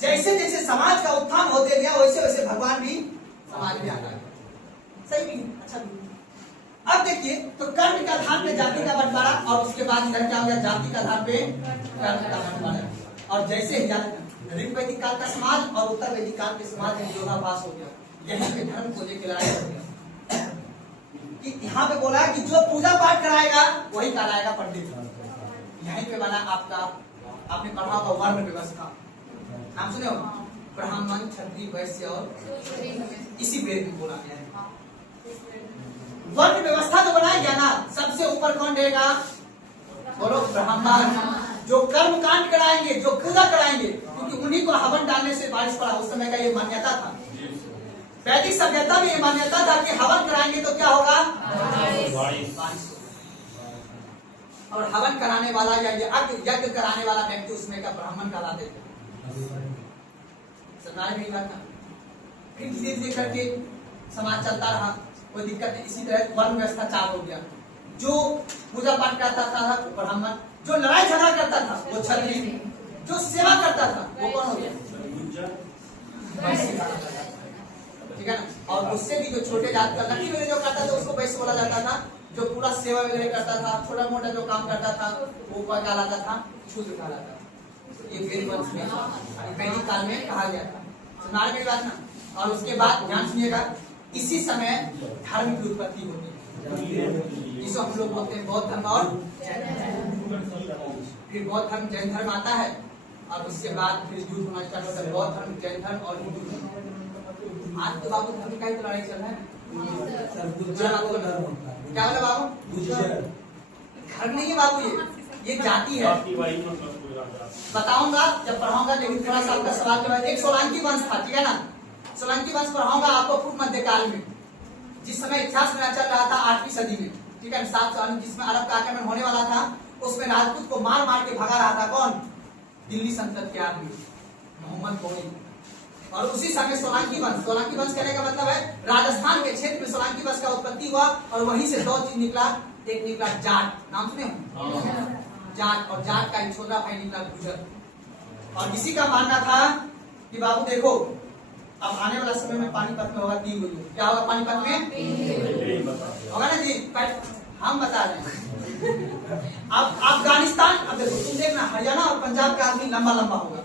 जैसे जैसे समाज का उत्थान होते गया वैसे वैसे भगवान भी समाज में आता गया। सही भी, अच्छा भी। अब देखिए, तो कर्म के आधार पे जाति का बंटवारा, और उसके बाद इधर क्या हो गया? जाति के आधार पे कर्म का बंटवारा। और जैसे ही ऋग्वैदिक काल का समाज और उत्तर वैदिक काल के समाज में विरोधाभास हो गया, यहीं पे धर्म को लेकर लड़ाई हो गया। कि यहाँ पे बोला कि जो पूजा पाठ कराएगा वही कराएगा पंडित। यहीं पे बना आपका, आपने पढ़ा होगा वर्ण व्यवस्था, नाम सुने हो? ब्राह्मण, क्षत्रिय, वैश्य और इसी वेद में बोला गया है। वर्ण व्यवस्था जो बनाया गया ना, सबसे ऊपर कौन रहेगा? बोलो ब्राह्मण, जो कर्म कांड कराएंगे, जो पूजा कराएंगे, क्योंकि उन्हीं को हवन डालने से बारिश पड़ा। उस समय का ये मान्यता था। वैदिक सभ्यता में ये मान्यता था कि हवन कराएंगे तो क्या होगा? बारिश। और हवन कराने वाला या यज्ञ कराने वाला व्यक्ति उसमें का ब्राह्मण कहलाते थे। समझ में बात ना? फिर धीरे धीरे करके समाज चलता रहा, कोई दिक्कत नहीं। इसी तरह वर्ण व्यवस्था चालू हो गया। जो पूजा पाठ करता था वो ब्राह्मण, जो लड़ाई झगड़ा करता था वो क्षत्रिय, जो सेवा करता था वो कौन हो गया? ठीक है ना। और उससे भी जो छोटे जात का लकी वगैरह जो करता था उसको वैश्य बोला जाता था। जो पूरा सेवा वगैरह करता था, छोटा मोटा जो काम करता था वो क्या कहलाता था? शूद्र कहलाता था। ये वेद वंश में वैदिक काल में कहा गया था। सुनार मेरी बात ना। और उसके बाद ध्यान सुनिएगा, इसी समय धर्म की उत्पत्ति होती है, जिसको हम लोग बोलते हैं बौद्ध धर्म और फिर बौद्ध धर्म जैन धर्म आता है। और उसके बाद फिर युद्ध होना स्टार्ट होता है, बौद्ध धर्म जैन धर्म और हिंदू धर्म। आज तो बाबू धर्म का ही लड़ाई चल रहा है। क्या बोला बाबू? धर्म नहीं है बाबू, ये जाति है। बताऊंगा जब पढ़ाऊंगा, लेकिन थोड़ा सा आपका सवाल जो है, एक सोलंकी वंश था, ठीक है ना। सोलंकी वंश पढ़ाऊंगा आपको पूर्व मध्यकाल में, जिस समय इतिहास में चल रहा था 8वीं सदी में, ठीक है। 7 जिसमें अरब का आक्रमण होने वाला था, उसमें राजपूत को मार मार के भगा रहा था कौन? दिल्ली सल्तनत के आदमी मोहम्मद गौरी। और उसी समय सोलंकी वंश कहने का मतलब है राजस्थान के क्षेत्र में सोलंकी वंश का उत्पत्ति हुआ। और वहीं से 2 चीज निकला, एक निकला जाट, नाम सुने हो? जाट, और जाट का एक छोटा भाई निकला गुजर। और किसी का मानना था कि बाबू देखो अब आने वाला समय में पानीपत में होगा 3 युद्ध। क्या होगा पानीपत में? होगा ना जी, हम बता रहे हैं। अब अफगानिस्तान, अब देखो तुम देखना, हरियाणा और पंजाब का आदमी लंबा लंबा होगा।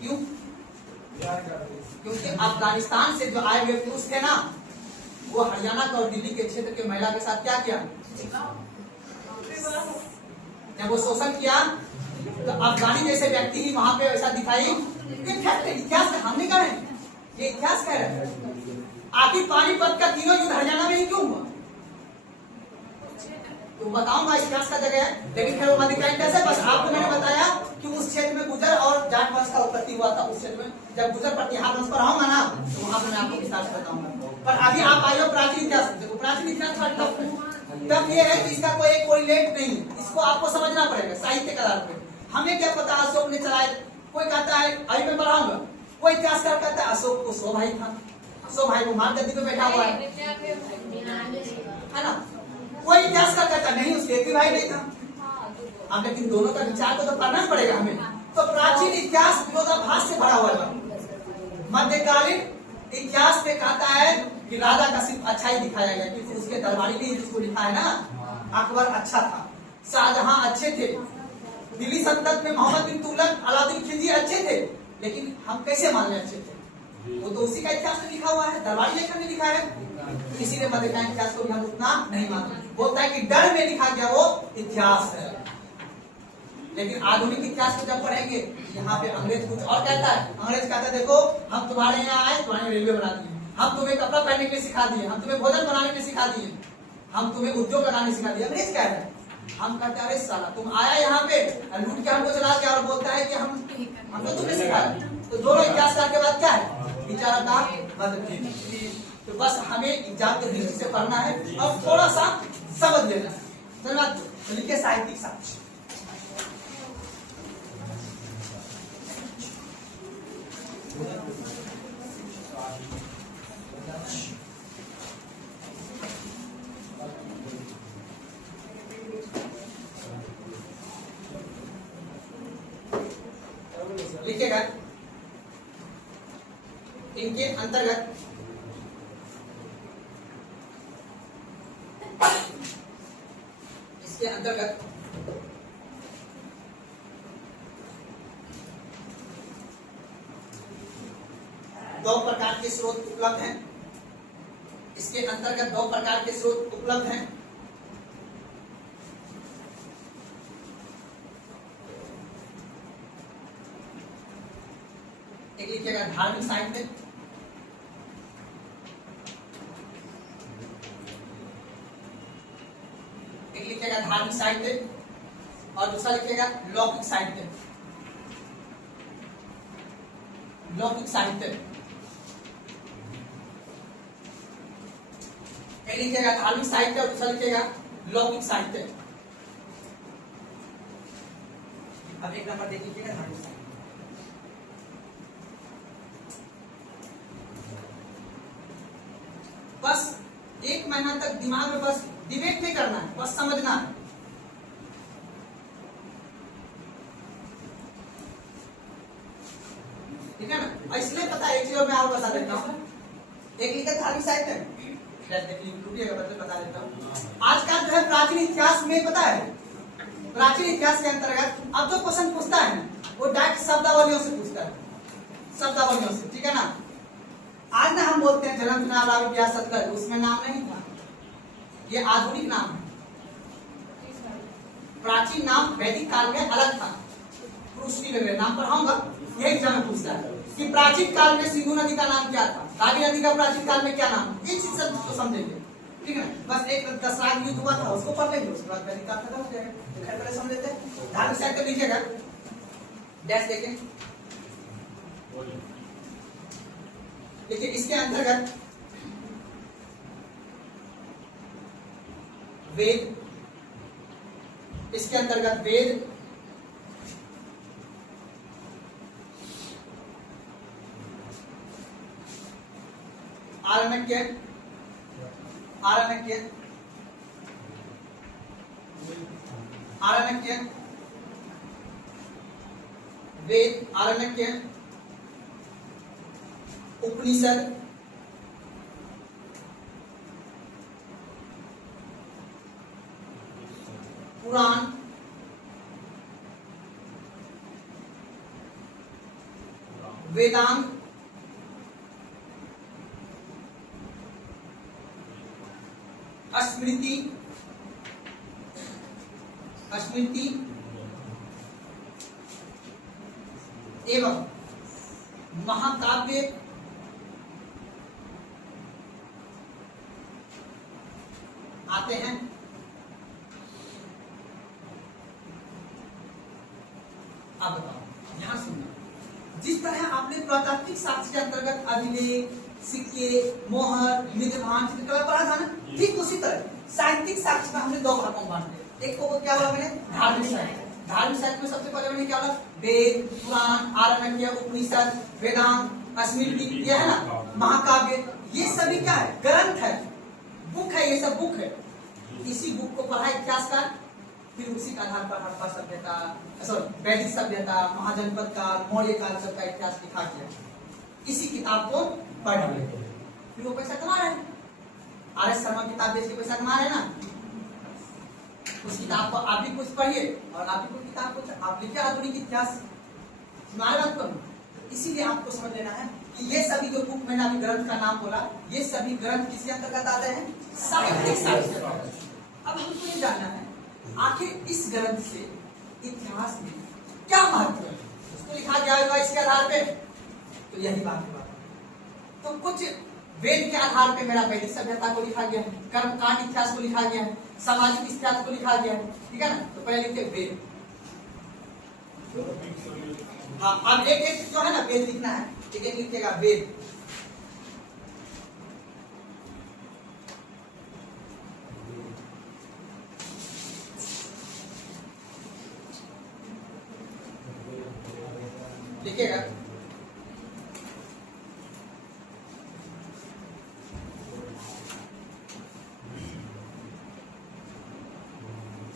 क्यों? क्योंकि अफगानिस्तान से जो आए हुए पुरुष थे ना, वो हरियाणा का और दिल्ली के क्षेत्र के महिला के साथ क्या किया? जब वो शोषण किया तो अफगानी जैसे व्यक्ति ही वहां पे वैसा दिखाई। इतिहास हमने कहा है, ये इतिहास कह रहा है। आखिर पानीपत का 3 युद्ध हरियाणा में ही क्यों हुआ? तो बताऊंगा, इतिहास का जगह है। लेकिन फिर वो मध्यकालीन कैसे, बस आपको मैंने बताया कि उस क्षेत्र में गुजर और जाट वंश का उत्पत्ति हुआ था। उस क्षेत्र में जब गुजर प्रतिहार वंश पर आऊंगा ना, तो वहां पर मैं आपको विस्तार से बताऊंगा। पर अभी आप आइए प्राचीन इतिहास। देखो प्राचीन इतिहास तब ये है कि इसका कोई एक कोरिलेट नहीं, इसको आपको समझना पड़ेगा साहित्य के आधार पर। हमें क्या पता अशोक ने चलाए, कोई कहता है अभी मैं बढ़ाऊंगा, कोई इतिहासकार कहता है अशोक को 100 भाई था, 100 भाई वो मार गद्दी पे बैठा हुआ है ना। कोई इतिहासकार कहता नहीं उसके एक भी भाई नहीं था। अब लेकिन दोनों का विचार को तो करना पड़ेगा हमें। तो प्राचीन इतिहास विरोधाभास से भरा हुआ है। मध्यकालीन इतिहास में कहता है कि राजा का सिर्फ अच्छा ही दिखाया गया, क्योंकि उसके दरबारी ने जिसको लिखा है ना, अकबर अच्छा था, शाहजहां अच्छे थे, दिल्ली सल्तनत में मोहम्मद बिन तुगलक, अलाउद्दीन खिलजी अच्छे थे। लेकिन हम कैसे मान लें अच्छे थे? वो तो उसी का इतिहास में लिखा हुआ है, दरबारी लेखन में लिखा है। इसीलिए मध्यकालीन इतिहास को भी हम उतना नहीं मानते। बोलता है कि डर में लिखा गया वो इतिहास है। लेकिन आधुनिक इतिहास को जब पढ़ेंगे, यहाँ पे अंग्रेज कुछ और कहता है। अंग्रेज कहता है देखो हम तुम्हारे यहाँ आए, तुम्हारे रेलवे बना दिए, हम तुम्हें कपड़ा पहनने के लिए सिखा दिए, हम तुम्हें भोजन बनाने के लिए सिखा दिए, हम तुम्हें उद्योग लगाने सिखा दिए। अंग्रेज कह रहे हैं। हम कहते हैं अरे साला तुम आया यहाँ पे लूट के हमको चला गया, और बोलता है कि हमको तुम्हें सिखाया। तो दोनों इतिहासकार के बाद क्या है? विचार का मतभेद। तो बस हमें एग्जाम के दृष्टि से पढ़ना है और थोड़ा सा समझ लेना है। धन्यवाद। लिखे साहित्यिक साक्ष्य। लिखेगा इनके अंतर्गत इसके अंतर्गत दो प्रकार के स्रोत उपलब्ध हैं। इसके अंतर्गत 2 प्रकार के स्रोत उपलब्ध हैं। एक लिखिएगा धार्मिक साहित्य, एक लिखिएगा धार्मिक साहित्य, और दूसरा लिखिएगा लौकिक साहित्य। लौकिक साहित्य एक लिखिएगा धार्मिक साहित्य, और दूसरा लिखिएगा लौकिक साहित्य। अब एक नंबर देख लीजिएगा धार्मिक साहित्य। बस एक महीना तक दिमाग में बस डिबेट नहीं करना है, बस समझना है। ठीक है ना? इसलिए पता है, एक चीज मैं आपको बता देता हूँ। एक लिखा धार्मिक साहित्य है, बता देता हूँ। आज का जो है प्राचीन इतिहास में पता है, प्राचीन इतिहास के अंतर्गत अब जो क्वेश्चन पूछता है वो डायरेक्ट शब्दावलियों से पूछता है, शब्दावलियों से। ठीक है ना? आज ना हम बोलते हैं जन्म नाम विद्या सतकर, उसमें नाम नहीं था, ये आधुनिक नाम है। प्राचीन नाम वैदिक काल में अलग था। पुरुषी वगैरह नाम पढ़ाऊंगा, यही एग्जाम में पूछता है कि प्राचीन काल में सिंधु नदी का नाम क्या था, रावी नदी का प्राचीन काल में क्या नाम, ये चीज सब तो समझेंगे। ठीक है ना? बस एक दशराग युद्ध हुआ था, उसको पढ़ लेंगे, उसके बाद वैदिक काल खत्म हो जाएगा। खैर पहले समझ लेते हैं। धार्मिक साहित्य लीजिएगा, डैश देखें। देखिए इसके अंतर्गत वेद, इसके अंतर्गत वेद, आरण्यक, आरण्यक, आरण्यक, वेद, आरण्यक, उपनिषद, पुराण, वेदांत, स्मृति, स्मृति एवं महाकाव्य आते हैं। अब बताओ, ध्यान सुनना। जिस तरह आपने पुरातात्विक साक्ष्य के अंतर्गत अभिलेख, सिक्के, मोहर, निधन, चित्रकला पढ़ा था ना, ठीक उसी तरह साहित्यिक साक्ष्य में हमने दो भागों में बांटे। एक को क्या बोला मैंने, धार्मिक साहित्य। धार्मिक साहित्य में सबसे पहले मैंने क्या बोला, वेद, पुराण, आरण्यक, उपनिषद, वेदांत, स्मृति, ये है ना, महाकाव्य, ये सभी क्या है, ग्रंथ है, बुक है, ये सब बुक है। इसी बुक को पढ़ा इतिहासकार, फिर उसी के आधार पर हड़प्पा सभ्यता, सॉरी वैदिक सभ्यता, महाजनपद काल, मौर्य काल सबका इतिहास लिखा गया। इसी किताब को पढ़ लेते, फिर वो पैसा कमा रहे हैं। आर.एस. शर्मा किताब बेच के पैसा कमा रहे हैं ना। उस किताब को आप भी कुछ पढ़िए और आप भी कुछ किताब को आप लिखिए, आधुनिक इतिहास हमारे बात करूँ। इसीलिए आपको समझ लेना है कि ये सभी जो बुक मैंने अभी ग्रंथ का नाम बोला, ये सभी ग्रंथ किसी अंतर्गत आते हैं, साहित्यिक साक्ष्य। अब हमको ये जानना है आखिर इस ग्रंथ से इतिहास में क्या महत्व है, उसको लिखा गया होगा इसके आधार पे, तो यही बात है। तो कुछ वेद के आधार पे मेरा वैदिक सभ्यता को लिखा गया है, कर्मकांड इतिहास को लिखा गया है, सामाजिक इतिहास को लिखा गया है। ठीक है ना? तो पहले लिखते वेद। हाँ, अब एक एक जो है ना वेद लिखना है, एक एक लिखिएगा वेद। लिखिएगा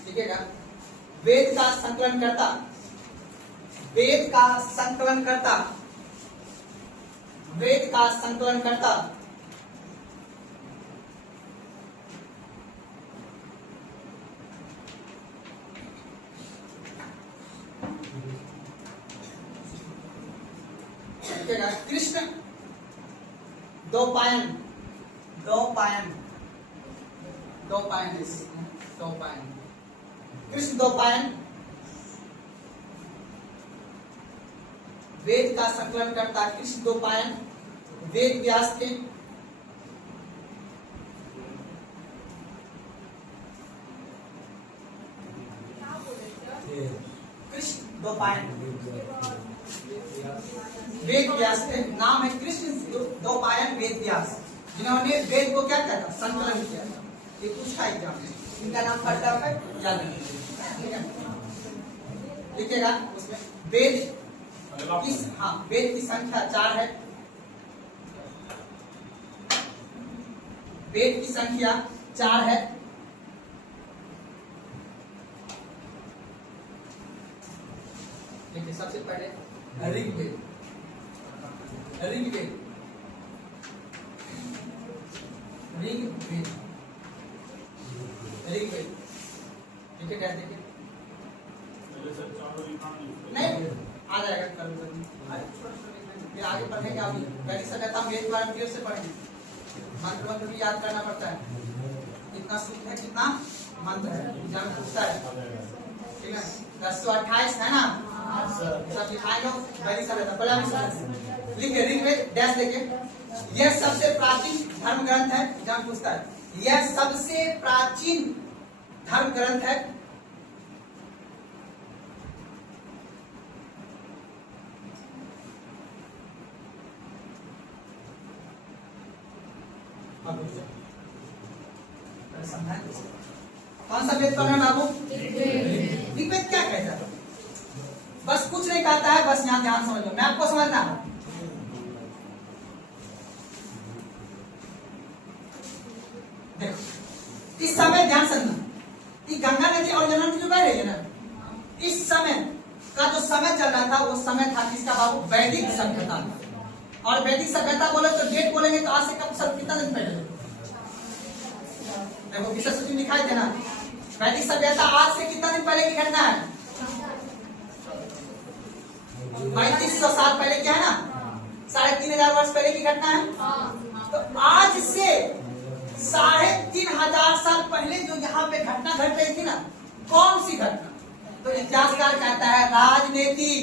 लिखिएगा वेद का संकलन करता, वेद का संकलन करता, वेद का संकलन करता कृष्ण द्वैपायन, द्वैपायन, द्वैपायन, द्वैपायन, कृष्ण द्वैपायन वेद का संकलन करता कृष्ण द्वैपायन वेद व्यास के कृष्ण द्वैपायन वेद व्यास के नाम है कृष्ण द्वैपायन वेद व्यास, जिन्होंने वेद को क्या कहता संकलन किया था। ये पूछा एग्जाम में, इनका नाम पढ़ता है याद रखिए। लिखिएगा उसमें वेद वेद की संख्या 4 है। वेद की संख्या 4 है। देखिए सबसे पहले ऋग्वेद, ऋग्वेद, ऋग्वेद, ऋग्वेद। देखिए कैसे, देखिए नहीं आ जाएगा कल फिर आगे पढ़ेंगे। अभी पहली सभ्यता हम वेद द्वारा फिर से पढ़ेंगे। मंत्र मंत्र भी याद करना पड़ता है, कितना सूत्र है कितना मंत्र है, एग्जाम पूछता है। ठीक है 10 तो 28 है ना, सब दिखाएंगे। पहली सभ्यता पहले हम लिखिए ऋग्वेद डैश देखिए, यह सबसे प्राचीन धर्म ग्रंथ है। एग्जाम पूछता है यह सबसे प्राचीन धर्म ग्रंथ है। कौन सा वेद पढ़ रहे हैं बाबू? ऋग्वेद। क्या कहता है? बस कुछ नहीं कहता है, बस यहाँ ध्यान समझ लो, मैं आपको समझना है। देखो इस समय ध्यान समझना कि गंगा नदी और यमुना नदी जो बह रही है ना, इस समय का जो समय चल रहा था वो समय था किसका बाबू? वैदिक सभ्यता। और वैदिक सभ्यता बोले तो डेट बोलेंगे तो आज से कब सब कितना दिन पहले? देखो विषय सूची दिखाई देना, वैदिक सभ्यता आज से कितना दिन पहले की घटना है? 3500 साल पहले क्या है ना, 3500 वर्ष पहले की घटना है। तो आज से 3500 साल पहले जो यहाँ पे घटना घट रही थी ना, कौन सी घटना? तो इतिहासकार कहता है राजनीतिक,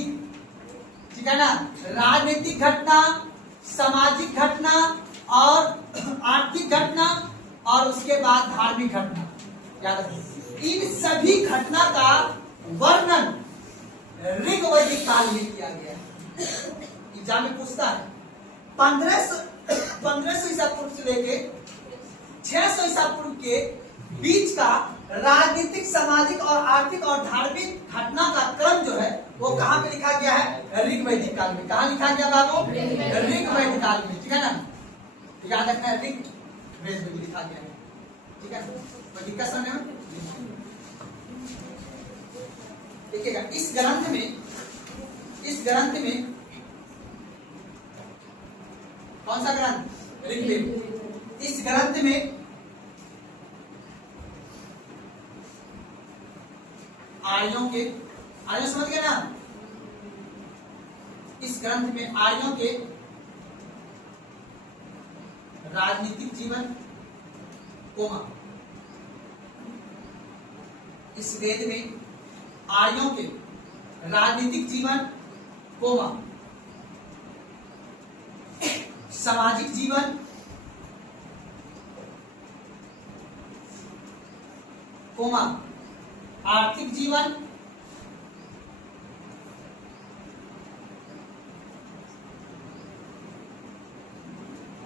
ठीक है ना, राजनीतिक घटना, सामाजिक घटना और आर्थिक घटना और उसके बाद धार्मिक घटना। याद रखिए इन सभी घटना का वर्णन ऋग्वैदिक काल में किया गया है। एग्जाम में पूछता है 1500 ईसा पूर्व से लेके 600 ईसा पूर्व के बीच का राजनीतिक, सामाजिक और आर्थिक और धार्मिक घटना का क्रम जो है वो कहाँ पे लिखा गया है? ऋग्वैदिक काल में। कहाँ लिखा गया बाबू? ऋग्वैदिक काल में। ठीक है ना, याद रखना है ऋग्वेद में लिखा गया है। ठीक है, कोई दिक्कत समझ में? देखिएगा इस ग्रंथ में कौन सा ग्रंथ? ऋग्वेद। इस ग्रंथ में आर्यों समझ गए ना, इस ग्रंथ में आर्यों के राजनीतिक जीवन कोमा, इस वेद में आर्यों के राजनीतिक जीवन कोमा, सामाजिक जीवन कोमा, आर्थिक जीवन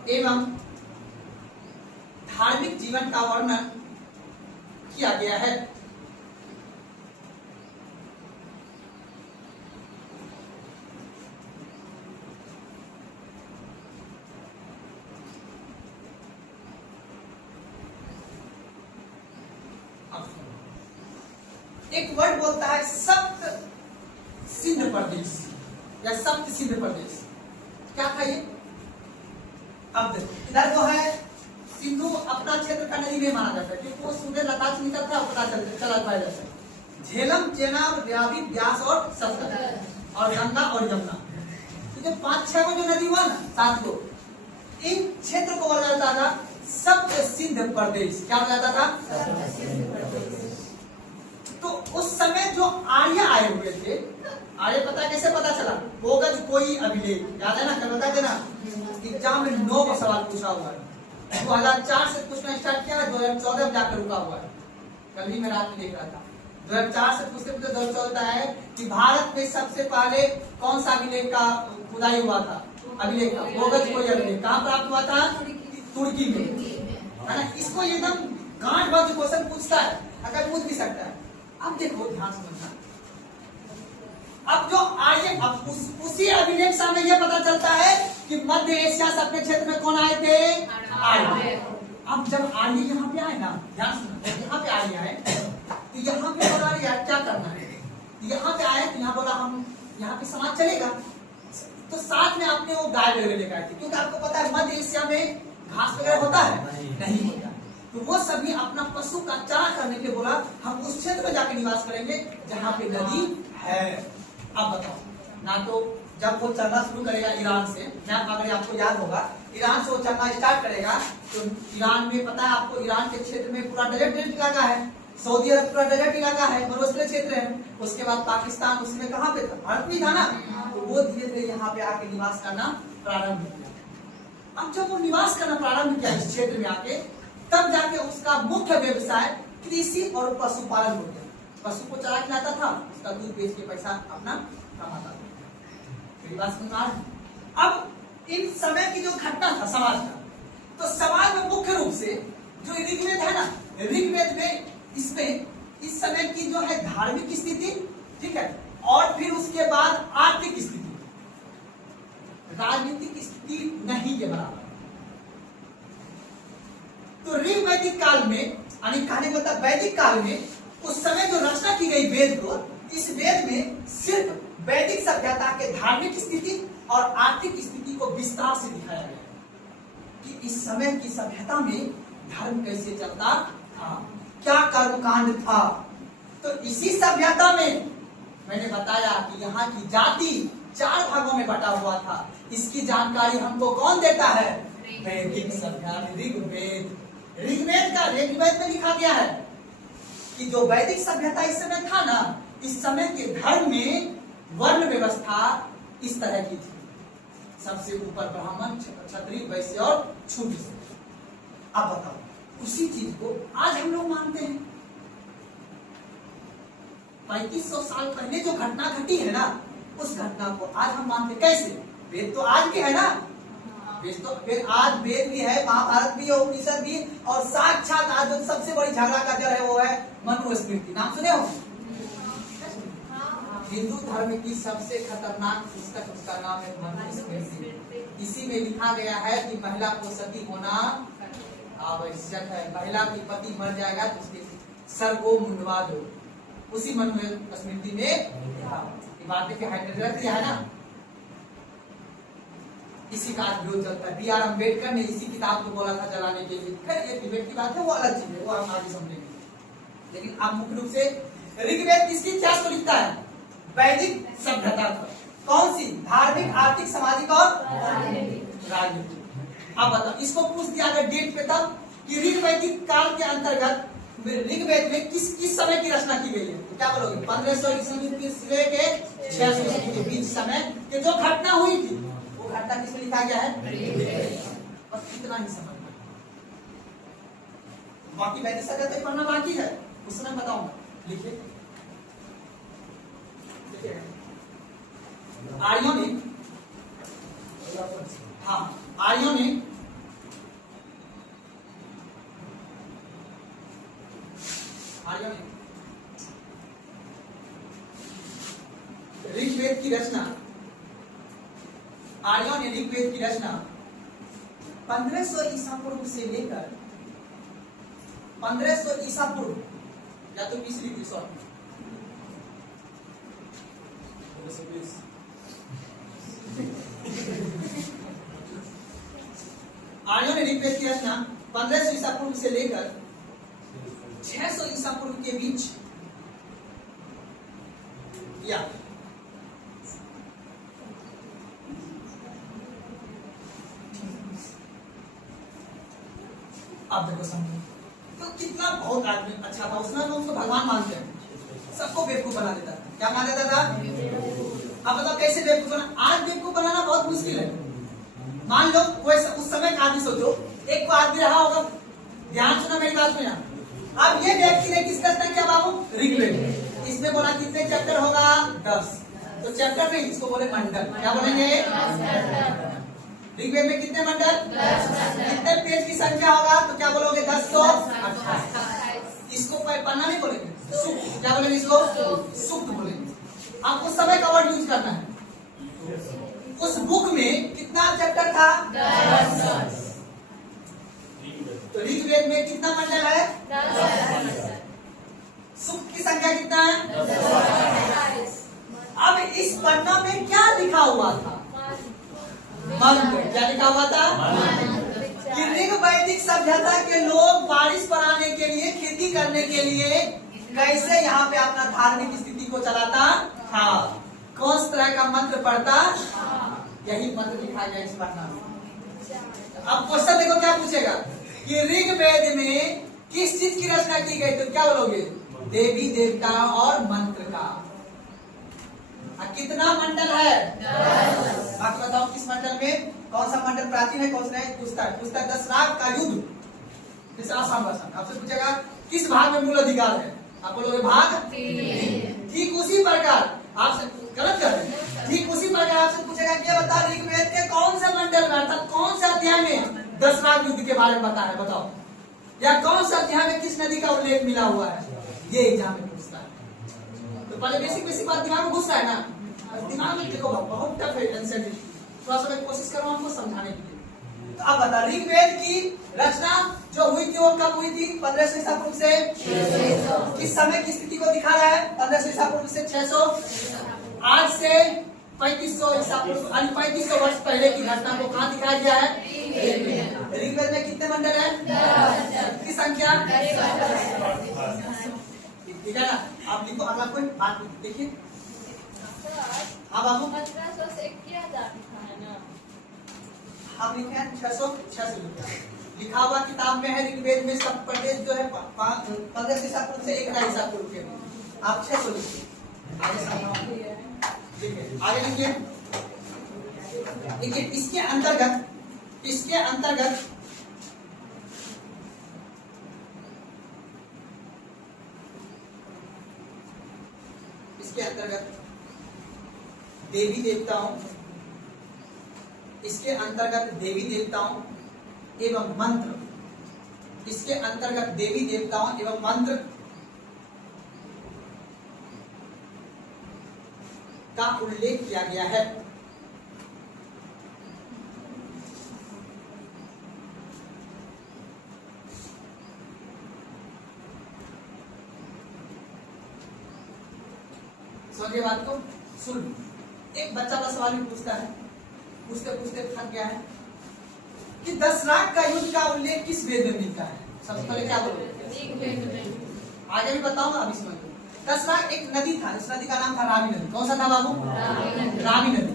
एवं धार्मिक जीवन का वर्णन किया गया है। एक वर्ड बोलता है सप्त सिंध प्रदेश या सप्त सिंध प्रदेश। क्या था ये? अब देखो इधर जो है सिंधु अपना क्षेत्र का नदी नहीं माना जाता क्योंकि वो सूर्य लद्दाख से निकलता है, पता चला पाया जाता है। झेलम, चेनाब, रावी, ब्यास और सतलज और गंगा और यमुना, तो जो 5-6 जो नदी हुआ ना, 7 को, इन क्षेत्र को बोला जाता था सप्त सिंध प्रदेश। क्या बोला जाता था? तो उस समय जो आर्य आए हुए थे, आर्य पता कैसे पता चला? होगज कोई अभिलेख, याद है ना, कल बता देना एग्जाम में 9 का सवाल पूछा हुआ है। 2004 से पूछना स्टार्ट किया, 2014 में जाकर रुका हुआ है। कल ही मैं रात में देख रहा था 2004 से पूछते पूछते 2014 है कि भारत में सबसे पहले कौन सा अभिलेख का खुदाई हुआ था? अभिलेख का होगज कोई अभिलेख कहाँ प्राप्त हुआ था? तुर्की में, है ना। इसको एकदम गांठ बात क्वेश्चन पूछता है, अगर पूछ भी सकता है। अब देखो ध्यान समझना, अब जो आर्य, अब उसी अभिलेख से हमें यह पता चलता है कि मध्य एशिया से अपने क्षेत्र में कौन आए थे? आर्य। अब जब आर्य यहाँ पे आए ना, ध्यान सुनो, यहाँ पे आर्य आए तो यहाँ पे बोला यार क्या करना है, यहाँ पे आए तो यहाँ बोला हम यहाँ पे समाज चलेगा, तो साथ में आपने वो गाय वगैरह लेकर आए थे, क्योंकि आपको पता है मध्य एशिया में घास वगैरह होता है नहीं होता, तो वो सभी अपना पशु का चारा करने के लिए बोला हम उस क्षेत्र में जाके निवास करेंगे जहाँ पे नदी है। अब बताओ ना, तो जब वो चलना शुरू करेगा ईरान से, अगर आपको याद होगा ईरान से वो चलना स्टार्ट करेगा तो ईरान में पता है आपको, ईरान के क्षेत्र में पूरा डेजर्ट इलाका है, सऊदी अरब पूरा डेजर्ट इलाका है, मरुस्थलीय क्षेत्र है, उसके बाद पाकिस्तान उसमें कहाँ पे था, भारत में था ना, तो वो धीरे धीरे यहाँ पे आके निवास करना प्रारंभ किया। अब जब वो निवास करना प्रारंभ किया इस क्षेत्र में आके, तब जाके उसका मुख्य व्यवसाय कृषि और पशुपालन हो गया। पशु को चारा खिलाता था, उसका दूध बेच के पैसा अपना कमाता था। मेरी बात समझ आ रही है? अब इन समय की जो घटना था समाज का, तो समाज में मुख्य रूप से जो ऋग्वेद है ना, ऋग्वेद में इसमें इस समय की जो है धार्मिक स्थिति, ठीक है, और फिर उसके बाद आर्थिक स्थिति, राजनीतिक स्थिति नहीं के बराबर। तो ऋग्वैदिक काल में, यानी कहने का मतलब वैदिक काल में उस समय जो रचना की गई वेद को, इस वेद में सिर्फ वैदिक सभ्यता के धार्मिक स्थिति और आर्थिक स्थिति को विस्तार से दिखाया गया कि इस समय की सभ्यता में धर्म कैसे चलता था, क्या कर्मकांड था। तो इसी सभ्यता में मैंने बताया कि यहाँ की जाति 4 भागों में बटा हुआ था। इसकी जानकारी हमको कौन देता है? वैदिक सभ्यता, ऋग्वेद। ऋग्वेद में लिखा गया है कि जो वैदिक सभ्यता इस समय था ना, इस समय के धर्म में वर्ण व्यवस्था इस तरह की थी, सबसे ऊपर ब्राह्मण, क्षत्रिय, वैश्य और शूद्र। अब बताओ, उसी चीज को आज हम लोग मानते हैं। 3500 साल पहले जो घटना घटी है ना, उस घटना को आज हम मानते कैसे? वेद तो आज भी है ना, वेद तो फिर आज वेद भी है, महाभारत भी है, उपनिषद भी, और साक्षात आज जो सबसे बड़ी झगड़ा का जड़ है वो है मनुस्मृति। नाम सुने हो? हिंदू धर्म की सबसे खतरनाक पुस्तक, उसका नाम है मनुस्मृति। इसी में लिखा गया है कि महिला को सती होना आवश्यक है, महिला की पति मर जाएगा तो उसके सर को मुंडवा दो। उसी मनुस्मृति में बातें के हाइड्रोजन दिया है ना, इसी का आज विरोध चलता है। बी आर अम्बेडकर ने इसी किताब को बोला था जलाने के लिए। खैर ये डिबेट की बात है, वो अलग चीज है, वो हम आगे समझेंगे। लेकिन आप मुख्य रूप से ऋग्वेद किसकी इतिहास को लिखता है? वैदिक सभ्यता का। कौन सी? धार्मिक, आर्थिक, सामाजिक और राजनीतिक। अब बताओ, इसको पूछ दिया अगर डेट पे तब कि ऋग्वैदिक काल के अंतर्गत ऋग्वेद में किस समय की रचना की गई है, तो क्या बोलोगे? 1500 ईस्वी से लेके 600 ईस्वी के बीच समय की जो घटना हुई थी, वो घटना किसमें लिखा गया है? बस इतना ही समझना। बाकी वैदिक सभ्यता पढ़ना बाकी है, उस समय बताऊंगा। लिखिए, आर्यों ने, हाँ आर्यों ने ऋग्वेद की रचना, आर्यों ने ऋग्वेद की रचना 1500 ईसा पूर्व से लेकर 1500 ईसा पूर्व या तो 20 ऋतु सॉरी आर्यों ने ऋग्वेद की रचना 1500 ईसा पूर्व से लेकर 600 ईसा पूर्व के बीच किया। आप देखो समझो, तो कितना बहुत आदमी अच्छा था उसमें, तो उसको भगवान मानते हैं, सबको बेवकूफ बना देता था। क्या मान देता था? अब बताओ कैसे बेवकूफ बना? आज बेवकूफ बनाना बहुत मुश्किल है। मान लो कोई उस समय का आदमी, सोचो एक को आदमी रहा होगा, ध्यान सुना मेरी बात में। अब ये व्यक्ति ने किसका रचना किया बाबू? ऋग्वेद। इसमें बोला कितने चैप्टर होगा? 10। तो चैप्टर नहीं, इसको बोले मंडल। क्या बोलेंगे? ऋग्वेद में कितने मंडल? 10। कितने पेज की संख्या होगा? तो क्या बोलोगे? 1028। इसको पढ़ना नहीं बोलेंगे, सूक्त। क्या बोलेंगे इसको? सूक्त बोलेंगे। आपको समय का वर्ड यूज करना है। उस बुक में कितना चैप्टर था? 10। तो ऋग्वेद में कितना मंडल है? 10। सूक्त की संख्या कितना है? 10। अब इस पन्ना में क्या लिखा हुआ था? मंत्र। क्या लिखा हुआ था? कि ऋग वैदिक सभ्यता के लोग बारिश पर आने के लिए, खेती करने के लिए कैसे यहाँ पे अपना धार्मिक स्थिति को चलाता था, कौन तरह का मंत्र पढ़ता, यही मंत्र लिखा गया इस पन्ना में। अब क्वेश्चन देखो क्या पूछेगा कि ऋग्वेद में किस चीज की रचना की गई, तो क्या बोलोगे? देवी देवता और मंत्र का। कितना मंडल है? 10। बात बताओ किस मंडल में, कौन सा मंडल प्राचीन है, कौन सा है पुस्तक? पुस्तक दशराग का युद्ध। जैसे आसान भाषा आपसे पूछेगा किस भाग में मूल अधिकार है, आप बोलोगे भाग 3। ठीक उसी प्रकार आपसे गलत कर रहे हैं। ठीक उसी प्रकार आपसे पूछेगा क्या बता ऋग्वेद के कौन सा मंडल में अर्थात कौन सा अध्याय में दशराग युद्ध के बारे में बता है, बताओ। या कौन सा अध्याय में किस नदी का उल्लेख मिला हुआ है, ये एग्जाम में पूछता है। तो पहले बेसिक बात दिमाग में घुस रहा है ना, दिमाग में देखो बहुत टफ है आंसर। थोड़ा सा मैं कोशिश कर रहा हूँ आपको समझाने की। तो अब बता ऋग्वेद की रचना जो हुई थी वो कब हुई थी? 1500 ईसा पूर्व से 600। किस समय की स्थिति को दिखा रहा है? 1500 ईसा पूर्व से 600। आज से 3500 ईसा पूर्व 3500 वर्ष पहले की घटना को कहाँ दिखाया गया है? ऋग्वेद में कितने मंडल है? 10। की संख्या? ठीक है ना। आप लिखो अगला कोई बात देखिए। हाँ बाबू 1500 से किया जाता है ना, हम लिखे हैं 600 लिखा हुआ किताब में है। ऋग्वेद में सब प्रदेश जो है 1500 ईसा पूर्व से 1000 ईसा पूर्व के, आप 600 लिखिए। आगे लिखिए। देखिए इसके अंतर्गत देवी देवताओं, इसके अंतर्गत देवी देवताओं एवं मंत्र, इसके अंतर्गत देवी देवताओं एवं मंत्र का उल्लेख किया गया है। समझिए बात को। सुन, एक बच्चा का सवाल भी पूछता है, पूछते पूछते थक गया है कि दशराग का युद्ध का उल्लेख किस वेद में मिलता है। सबसे पहले क्या बोलोगे? आगे भी बताऊंगा, अभी समझ लो। दशराग एक नदी था, इस नदी का नाम था रावी नदी। कौन सा था बाबू? रावी नदी।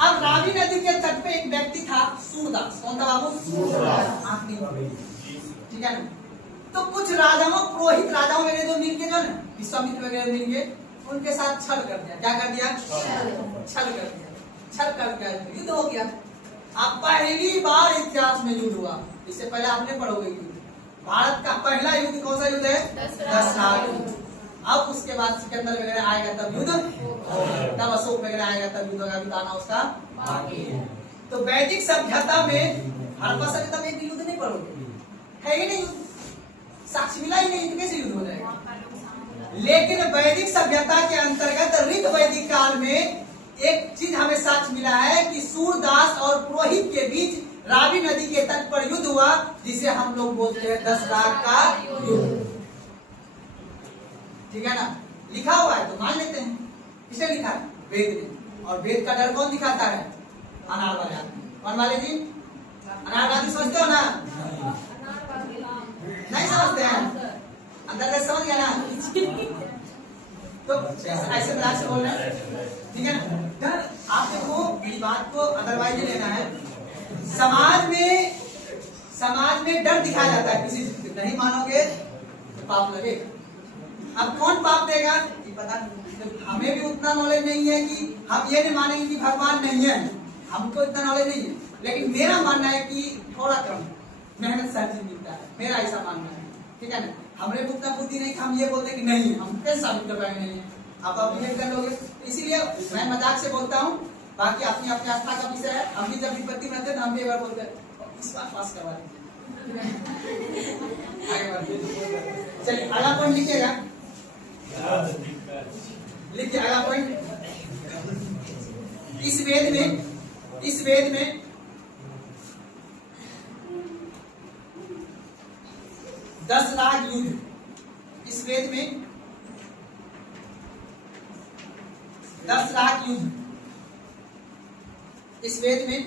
अब रावी नदी के तट पे एक व्यक्ति था सूरदास। कौन था बाबू? ठीक है ना। तो कुछ राजाओं, पुरोहित राजाओं वगैरह जो मिलके जो ना विश्वामित्र वगैरह मिलके उनके साथ छल कर दिया। क्या कर दिया? छल कर दिया। छल कर युद्ध हो गया। अब पहली बार इतिहास में युद्ध हुआ। इससे पहले आपने पढ़ोगे युद्ध। भारत का पहला युद्ध कौन सा युद्ध है? दशराग युद्ध। अब उसके बाद सिकंदर वगैरह आएगा तब युद्ध, तब अशोक वगैरह आएगा तब युद्ध होगा। बताना उसका बाकी है। तो वैदिक सभ्यता में, हड़प्पा सभ्यता में युद्ध नहीं पढ़ोगे, है ही नहीं युद्ध, साक्ष्य मिला ही नहीं, कैसे युद्ध हो जाएगा। लेकिन वैदिक सभ्यता के अंतर्गत ऋग वैदिक काल में एक चीज हमें साक्ष्य मिला है कि सूरदास और पुरोहित के बीच रावी नदी के तट पर युद्ध हुआ, जिसे हम लोग बोलते हैं दशराग का युद्ध। ठीक है ना। लिखा हुआ है तो मान लेते हैं। किसने लिखा है? वेद में। और वेद का डर कौन दिखाता है? अनार वाले आदमी। कौन वाले जी? अनारवादी। समझते हो ना? नहीं समझते हैं? अंदर से समझ गया ना। तो ऐसे मजाक से बोल रहे हैं, ठीक है ना। डर आप देखो, मेरी बात को अदरवाइज नहीं लेना है। समाज में डर दिखाया जाता है किसी चीज, नहीं मानोगे तो पाप लगेगा। अब कौन पाप देगा ये पता नहीं। हमें भी उतना नॉलेज नहीं है कि हम ये नहीं मानेंगे कि भगवान नहीं है, हमको इतना नॉलेज नहीं है। लेकिन मेरा मानना है कि थोड़ा कम मेहनत से चीज मिलता है, मेरा ऐसा मानना है। ठीक है ना। हमने उतना बुद्धि नहीं कि हम ये बोलते कि नहीं, हम कैसे साबित कर पाएंगे नहीं है। आप अपनी कर लोगे। इसीलिए मैं मजाक से बोलता हूँ, बाकी अपनी अपनी आस्था का विषय है। हम भी जब विपत्ति में थे तो हम भी एक बार बोलते हैं इस बार पास करवा दीजिए। चलिए अगला पॉइंट लिखिएगा। लिखिए अगला पॉइंट। इस वेद में 10 लाख युद्ध, इस वेद में 10 लाख युद्ध, इस वेद में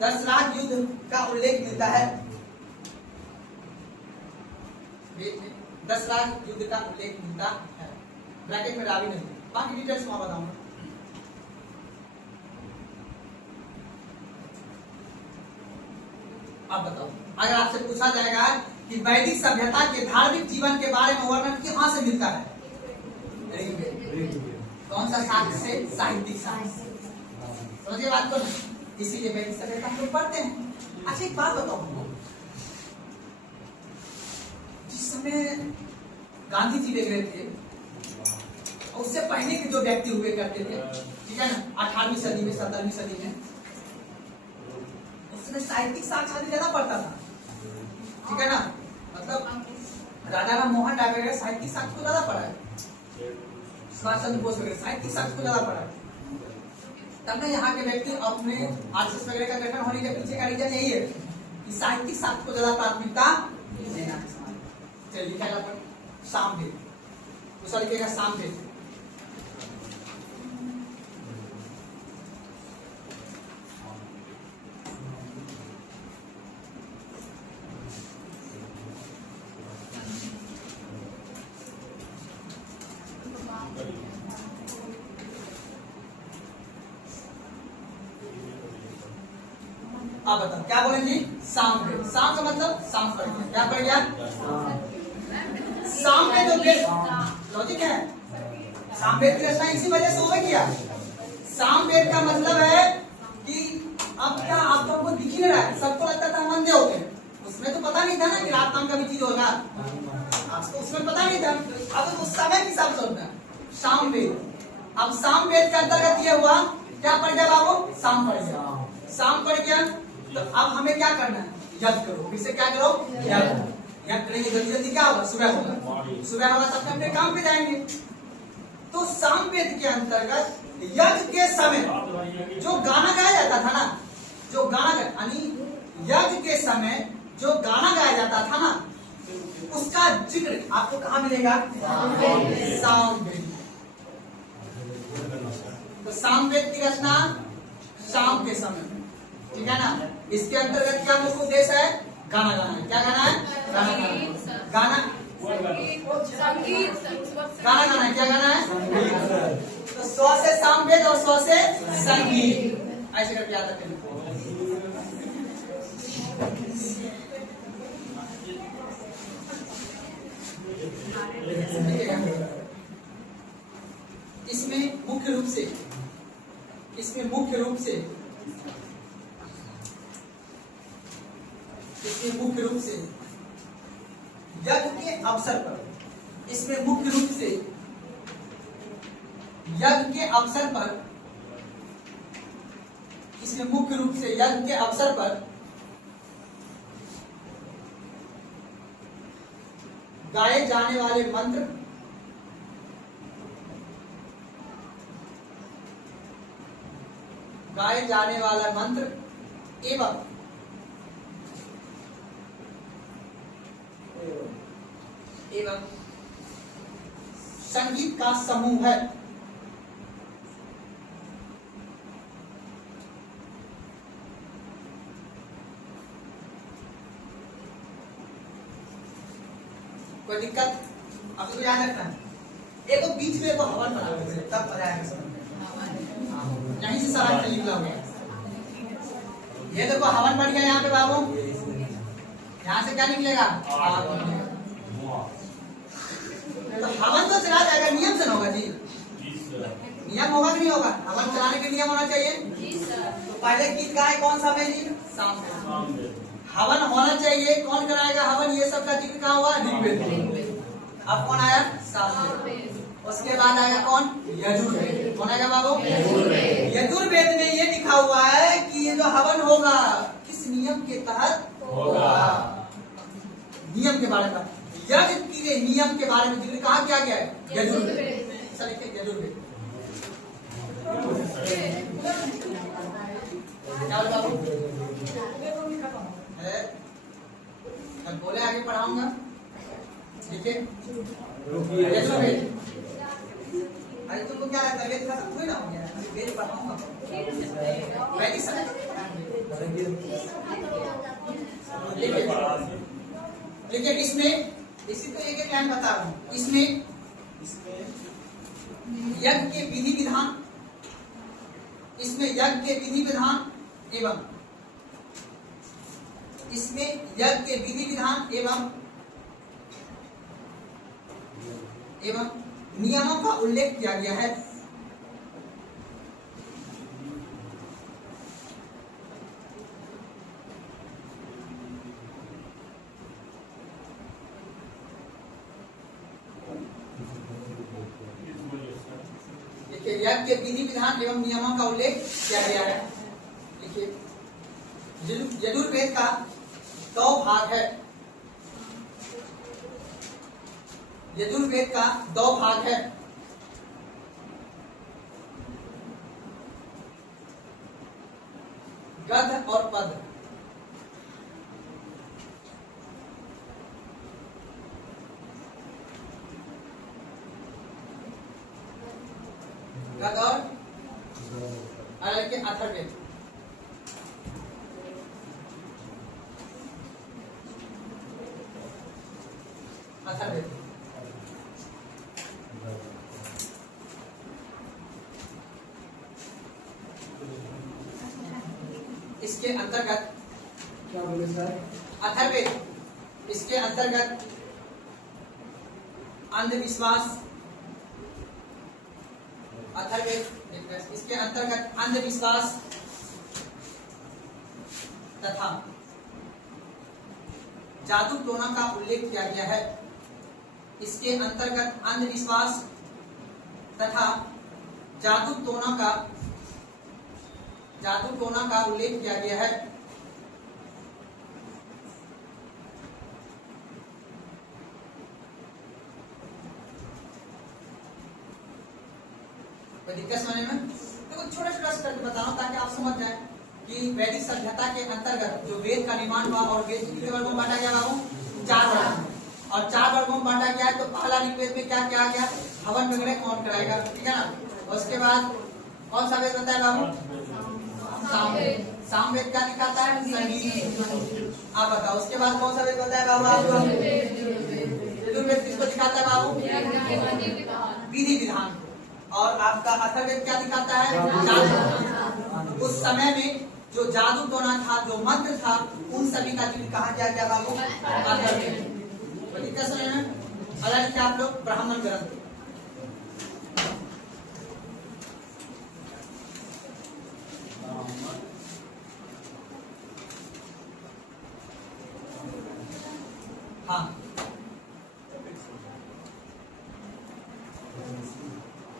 10 लाख युद्ध का उल्लेख मिलता है। वेद में 10 लाख युद्ध का उल्लेख मिलता है। ब्रैकेट में डाली नहीं, बाकी डिटेल्स मैं बताऊंगा। अब बताओ, अगर आपसे पूछा जाएगा कि वैदिक सभ्यता के धार्मिक जीवन के बारे में वर्णन कहां से मिलता है? कौन सा शास्त्र से? साहित्यिक शास्त्र। समझिए बात को, इसीलिए वैदिक सभ्यता हम लोग पढ़ते हैं। अच्छा एक बात बताओ, जिस समय गांधी जी देख रहे थे, उससे पहले के जो व्यक्ति हुए करते थे, ठीक है ना, 18वीं सदी में, 17वीं सदी में, उसने साहित्यिक साक्ष्य ज्यादा पढ़ता था, ठीक है ना। मतलब राजा राम मोहन राय वगैरह साहित्यिक साक्ष्य को ज्यादा पढ़ा है, सुभाष चंद्र बोस वगैरह साहित्यिक साक्ष्य को ज्यादा पढ़ा है। तब ना यहाँ के व्यक्ति अपने आरएसएस वगैरह का गठन होने के पीछे का रीजन यही है कि साहित्यिक साक्ष्य को ज्यादा प्राथमिकता देना है। चलिए लिखा पर सामवेद, दूसरा लिखेगा सामवेद। आप बताओ क्या बोलेंगे? सामवेद। साम का मतलब साम पढ़ गया, क्या पढ़ गया? सामवेद जो वेद, लॉजिक है, सामवेद की रचना इसी वजह से हो गया। सामवेद का मतलब है कि अब क्या आप लोगों को दिख ही नहीं रहा है, सबको लगता था हम अंधे हो गए। उसमें तो पता नहीं था ना कि रात नाम का भी चीज होगा, उसमें पता नहीं था। अब तो उस समय के हिसाब से होता है सामवेद। अब सामवेद के अंतर्गत ये हुआ, क्या पढ़ गया बाबू? साम पढ़ गया। साम पढ़ गया तो अब हमें क्या करना है? यज्ञ करो। फिर से क्या करो? यज्ञ करेंगे, जल्दी जल्दी क्या होगा? सुबह होगा, सुबह होगा तब अपने काम पे जाएंगे। तो सामवेद के अंतर्गत यज्ञ के समय जो गाना गाया जाता था ना, जो गाना यानी यज्ञ के समय जो गाना गाया जाता था ना, उसका जिक्र आपको कहाँ मिलेगा? सामवेद। तो सामवेद की रचना शाम के समय, ठीक है ना। इसके अंतर्गत क्या मुख्य उद्देश्य है? गाना गाना है। क्या गाना है? गाना गाना। गाना गाना गाना है। क्या गाना है? तो 100 से सामवेद और 100 से संगीत, ऐसे करके याद रखें। इसमें मुख्य रूप से यज्ञ के अवसर पर, इसमें मुख्य रूप से यज्ञ के अवसर पर, इसमें मुख्य रूप से यज्ञ के अवसर पर गाए जाने वाले मंत्र, गाए जाने वाला मंत्र एवं संगीत का समूह है। कोई दिक्कत? अब तो याद रखना है, एक तो बीच में हवन बना तब मजा आएगा समझ में। यहीं से सारा निकला हो गया। ये देखो हवन बढ़ गया यहाँ पे बाबू, यहाँ से क्या निकलेगा? तो हवन तो चला जाएगा, नियम से होगा जी। नियम होगा कि नहीं होगा? हवन चलाने के नियम होना चाहिए। तो पहले गीत गाए कौन सा है जी? सामवेद। हवन होना चाहिए, कौन कराएगा हवन? ये सब का जिक्र कहाँ हुआ? ऋग्वेद। अब कौन आया? सामवेद। उसके बाद आएगा कौन? यजुर्वेद। कौन आएगा बाबू? यजुर्वेद में ये लिखा हुआ है कि ये जो हवन होगा किस नियम के तहत होगा। नियम के बारे में, यज्ञ इसीलिए नियम के बारे में जिक्र कहा क्या गया है? यजुर्वेद। लिखिए यजुर्वेद। क्या बोला बाबू? मैं बोले आगे पढ़ाऊंगा। देखिए यजुर्वेद। अरे तुमको क्या लगता है वेद खत्म हुई ना हो गया? अभी वेद पढ़ाऊंगा। वैदिक समय देखिए इसमें इसी तो एक लाइन बता रहा हूँ। इसमें यज्ञ के विधि विधान, इसमें यज्ञ के विधि विधान एवं इसमें यज्ञ के विधि विधान एवं नियमों का उल्लेख किया गया है। देखिए यज्ञ के विधि विधान एवं नियमों का उल्लेख किया गया है। देखिए यजुर्वेद का 2 भाग है। यजुर्वेद का 2 भाग है। गद्य और पद। गद्य और अथर्ववेद। अथर्ववेद इसके अंतर्गत क्या बोले सर? अथर्ववेद इसके अंतर्गत अंधविश्वास, अथर्ववेद इसके अंतर्गत अंधविश्वास तथा जादू टोना का उल्लेख किया गया है। इसके अंतर्गत अंधविश्वास तथा जादू टोना का उल्लेख किया गया है। कोई दिक्कत समझने में? देखो छोटा छोटा करके बता रहा हूं ताकि आप समझ जाए कि वैदिक सभ्यता के अंतर्गत जो वेद का निर्माण हुआ और वेद कितने वर्गों में बांटा गया बाबू? 4 वर्गों में। और 4 वर्गों में बांटा गया है। तो पहला ऋग्वेद में क्या क्या आ गया? हवन वगैरह कौन कराएगा? ठीक है ना। उसके बाद कौन सा वेद बताया बाबू? सामवेद। सामवेद क्या दिखाता है? संगीत। आप बताओ उसके बाद कौन सा वेद बताया बाबू आपको? यजुर्वेद किसको दिखाता है बाबू? विधि विधान। और आपका अथर्ववेद क्या दिखाता है? जादू। उस समय में जो जादू टोना था, जो मंत्र था, उन सभी का जिक्र कहा गया बाबू? अथर्ववेद। दिक्कत समझ में? अलग क्या आप लोग ब्राह्मण ग्रंथ। हाँ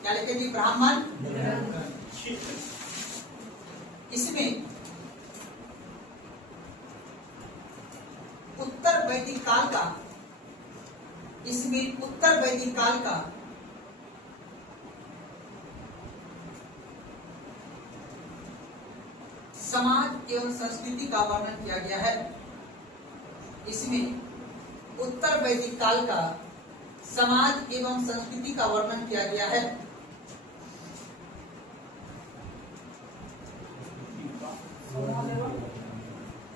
क्या लिखेगी? ब्राह्मण। इसमें उत्तर वैदिक काल का समाज एवं संस्कृति का वर्णन किया गया है। इसमें उत्तर वैदिक काल का समाज एवं संस्कृति का वर्णन किया गया है।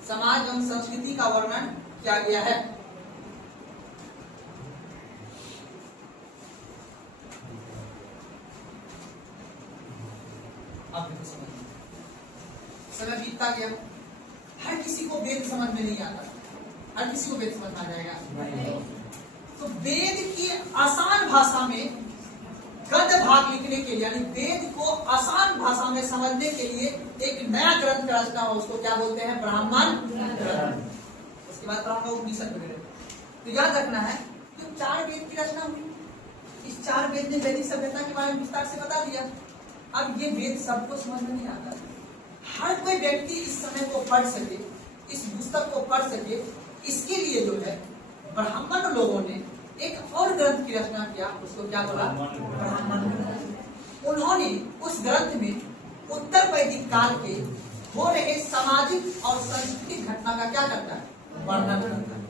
समाज एवं संस्कृति का वर्णन किया गया है। आप समय बीतता गया, हर किसी को वेद समझ में नहीं आता। हर किसी को वेद समझ में आ जाएगा। तो वेद की आसान भाषा में गद्य भाग लिखने के लिए, यानी वेद को आसान भाषा में समझने के लिए एक नया ग्रंथ का रचना हो, उसको क्या बोलते हैं? ब्राह्मण ग्रंथ। उसके बाद पढ़ाऊंगा उपनिषद वगैरह। तो याद रखना है जो 4 वेद की रचना हुई, इस 4 वेद ने वैदिक सभ्यता के बारे में विस्तार से बता दिया। अब ये वेद सबको समझ में नहीं आता। हर कोई व्यक्ति इस समय को पढ़ सके, इस पुस्तक को पढ़ सके, इसके लिए जो है ब्राह्मण लोगों ने एक और ग्रंथ की रचना किया, उसको क्या बोला? ब्राह्मण ग्रंथ। उन्होंने उस ग्रंथ में उत्तर वैदिक काल के हो रहे सामाजिक और सांस्कृतिक घटना का क्या करता है? वर्णन करता है।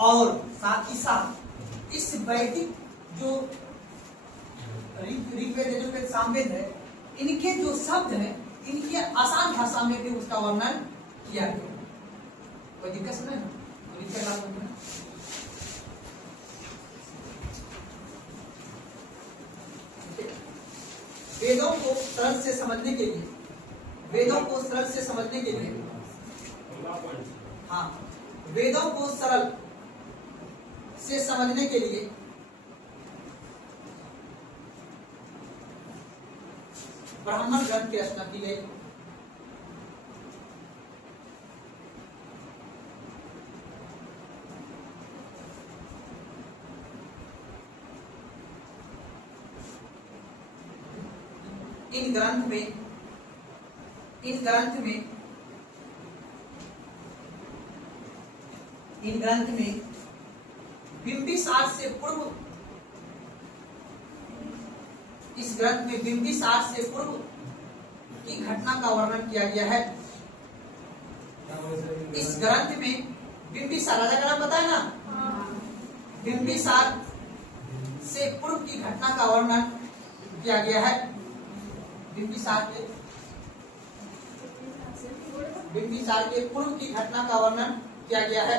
और साथ ही साथ इस वैदिक जो ऋग्वेद, यजुर्वेद, सामवेद है, इनके जो शब्द हैं, इनके आसान भाषा में भी उसका वर्णन किया गया। कोई दिक्कत नहीं ना? वेदों को सरल से समझने के लिए, वेदों को सरल से समझने के लिए, हाँ, वेदों को सरल से समझने के लिए ब्राह्मण ग्रंथ की रचना की गई। इन ग्रंथ में बिंबिसार से पूर्व, इस ग्रंथ में बिंबिसार से पूर्व की घटना का वर्णन किया गया है। इस ग्रंथ में बिंबिसार राजा का नाम पता है ना? बिंबिसार से पूर्व की घटना का वर्णन किया गया है। बिंबिसार के पूर्व की घटना का वर्णन किया गया है।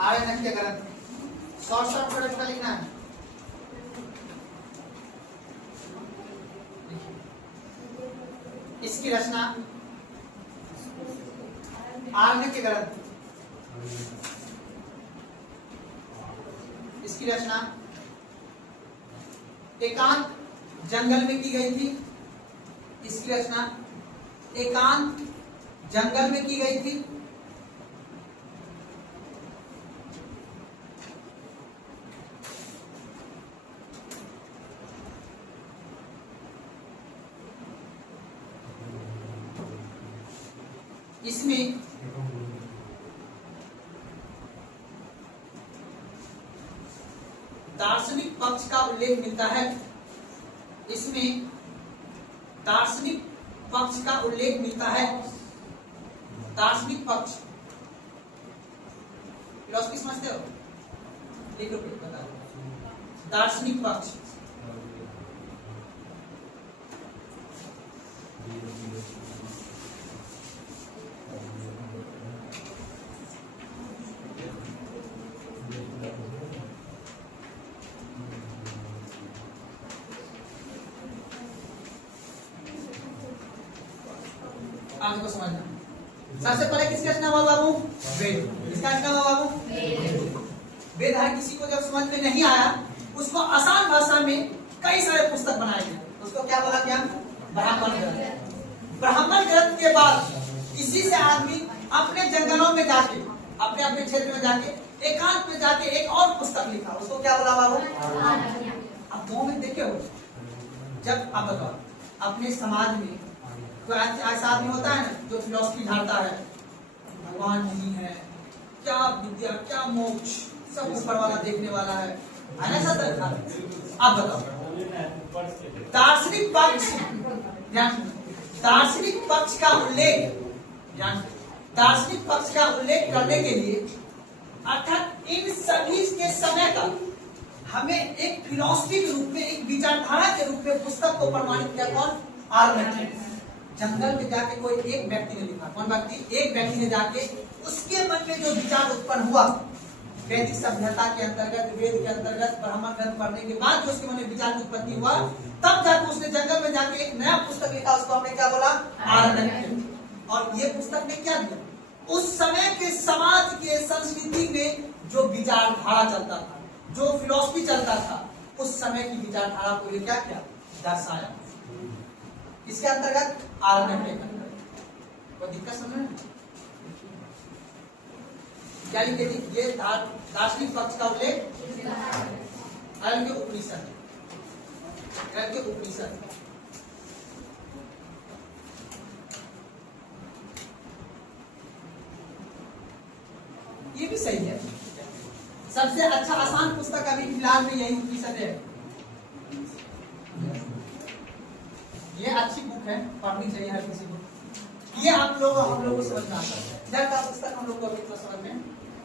आर्यनक्य ग्रंथ शॉर्ट थोड़ा लिखना है। इसकी रचना आर्यनक्य ग्रंथ, इसकी रचना एकांत जंगल में की गई थी। इसकी रचना एकांत जंगल में की गई थी। इसमें दार्शनिक पक्ष का उल्लेख मिलता है। इसमें दार्शनिक पक्ष का उल्लेख मिलता है। दार्शनिक पक्ष, फिलॉसफी समझते हो? लिख लो, बता दो। दार्शनिक पक्ष, आगे को समझना। सबसे पहले किसका रचना हुआ बाबू? वेद। किसका रचना हुआ बाबू? वेद है। किसी को जब समझ में नहीं आया, उसको आसान भाषा में कई सारे पुस्तक बनाए गए, उसको क्या बोला गया? ब्राह्मण ग्रंथ। ब्राह्मण ग्रंथ के बाद इसी से आदमी अपने जंगलों में जाके, अपने अपने क्षेत्र में जाके, एकांत में जाके एक और पुस्तक लिखा, उसको क्या बोला बाबू? अब दो में देखे हो, जब आप बताओ अपने समाज में तो ऐसा आदमी होता है ना जो फिलॉसफी झाड़ता है, भगवान नहीं है, क्या विद्या क्या मोक्ष, सब ऊपर वाला देखने वाला है ना, सब। आप बताओ दार्शनिक पक्ष, दार्शनिक पक्ष का उल्लेख, दार्शनिक पक्ष का उल्लेख करने के लिए, अर्थात इन सभी के समय का हमें एक फिलॉसफी के रूप में, एक विचारधारा के रूप में पुस्तक को प्रमाणित किया। कौन? आर्यनक्य। जंगल में जाके कोई एक व्यक्ति ने लिखा। कौन व्यक्ति? एक व्यक्ति ने जाके उसके मन में जो विचार उत्पन्न हुआ वैदिक सभ्यता के अंतर्गत, वेद के अंतर्गत ब्राह्मण ग्रंथ पढ़ने के बाद जो उसके मन में विचार उत्पत्ति हुआ, तब जाके उसने जंगल में जाके एक नया पुस्तक लिखा, उसको हमने क्या बोला? आर्यनक्य। और ये पुस्तक में क्या दिया? उस समय के समाज के संस्कृति में जो विचारधारा चलता था, जो फिलॉसफी चलता था, उस समय की विचारधारा को ये क्या किया? दर्शाया। इसके अंतर्गत आर्यनक्य। कोई दिक्कत समझ में? यानी कि ये दार्शनिक पक्ष का उल्लेख यानी कि उपनिषद ये भी सही है। सबसे अच्छा आसान पुस्तक अभी फिलहाल में यही उपनिषद है। ये अच्छी बुक है, पढ़नी चाहिए हर किसी को। ये हम लोग को समझ में आता है। इधर का पुस्तक हम लोग को अभी तो समझ में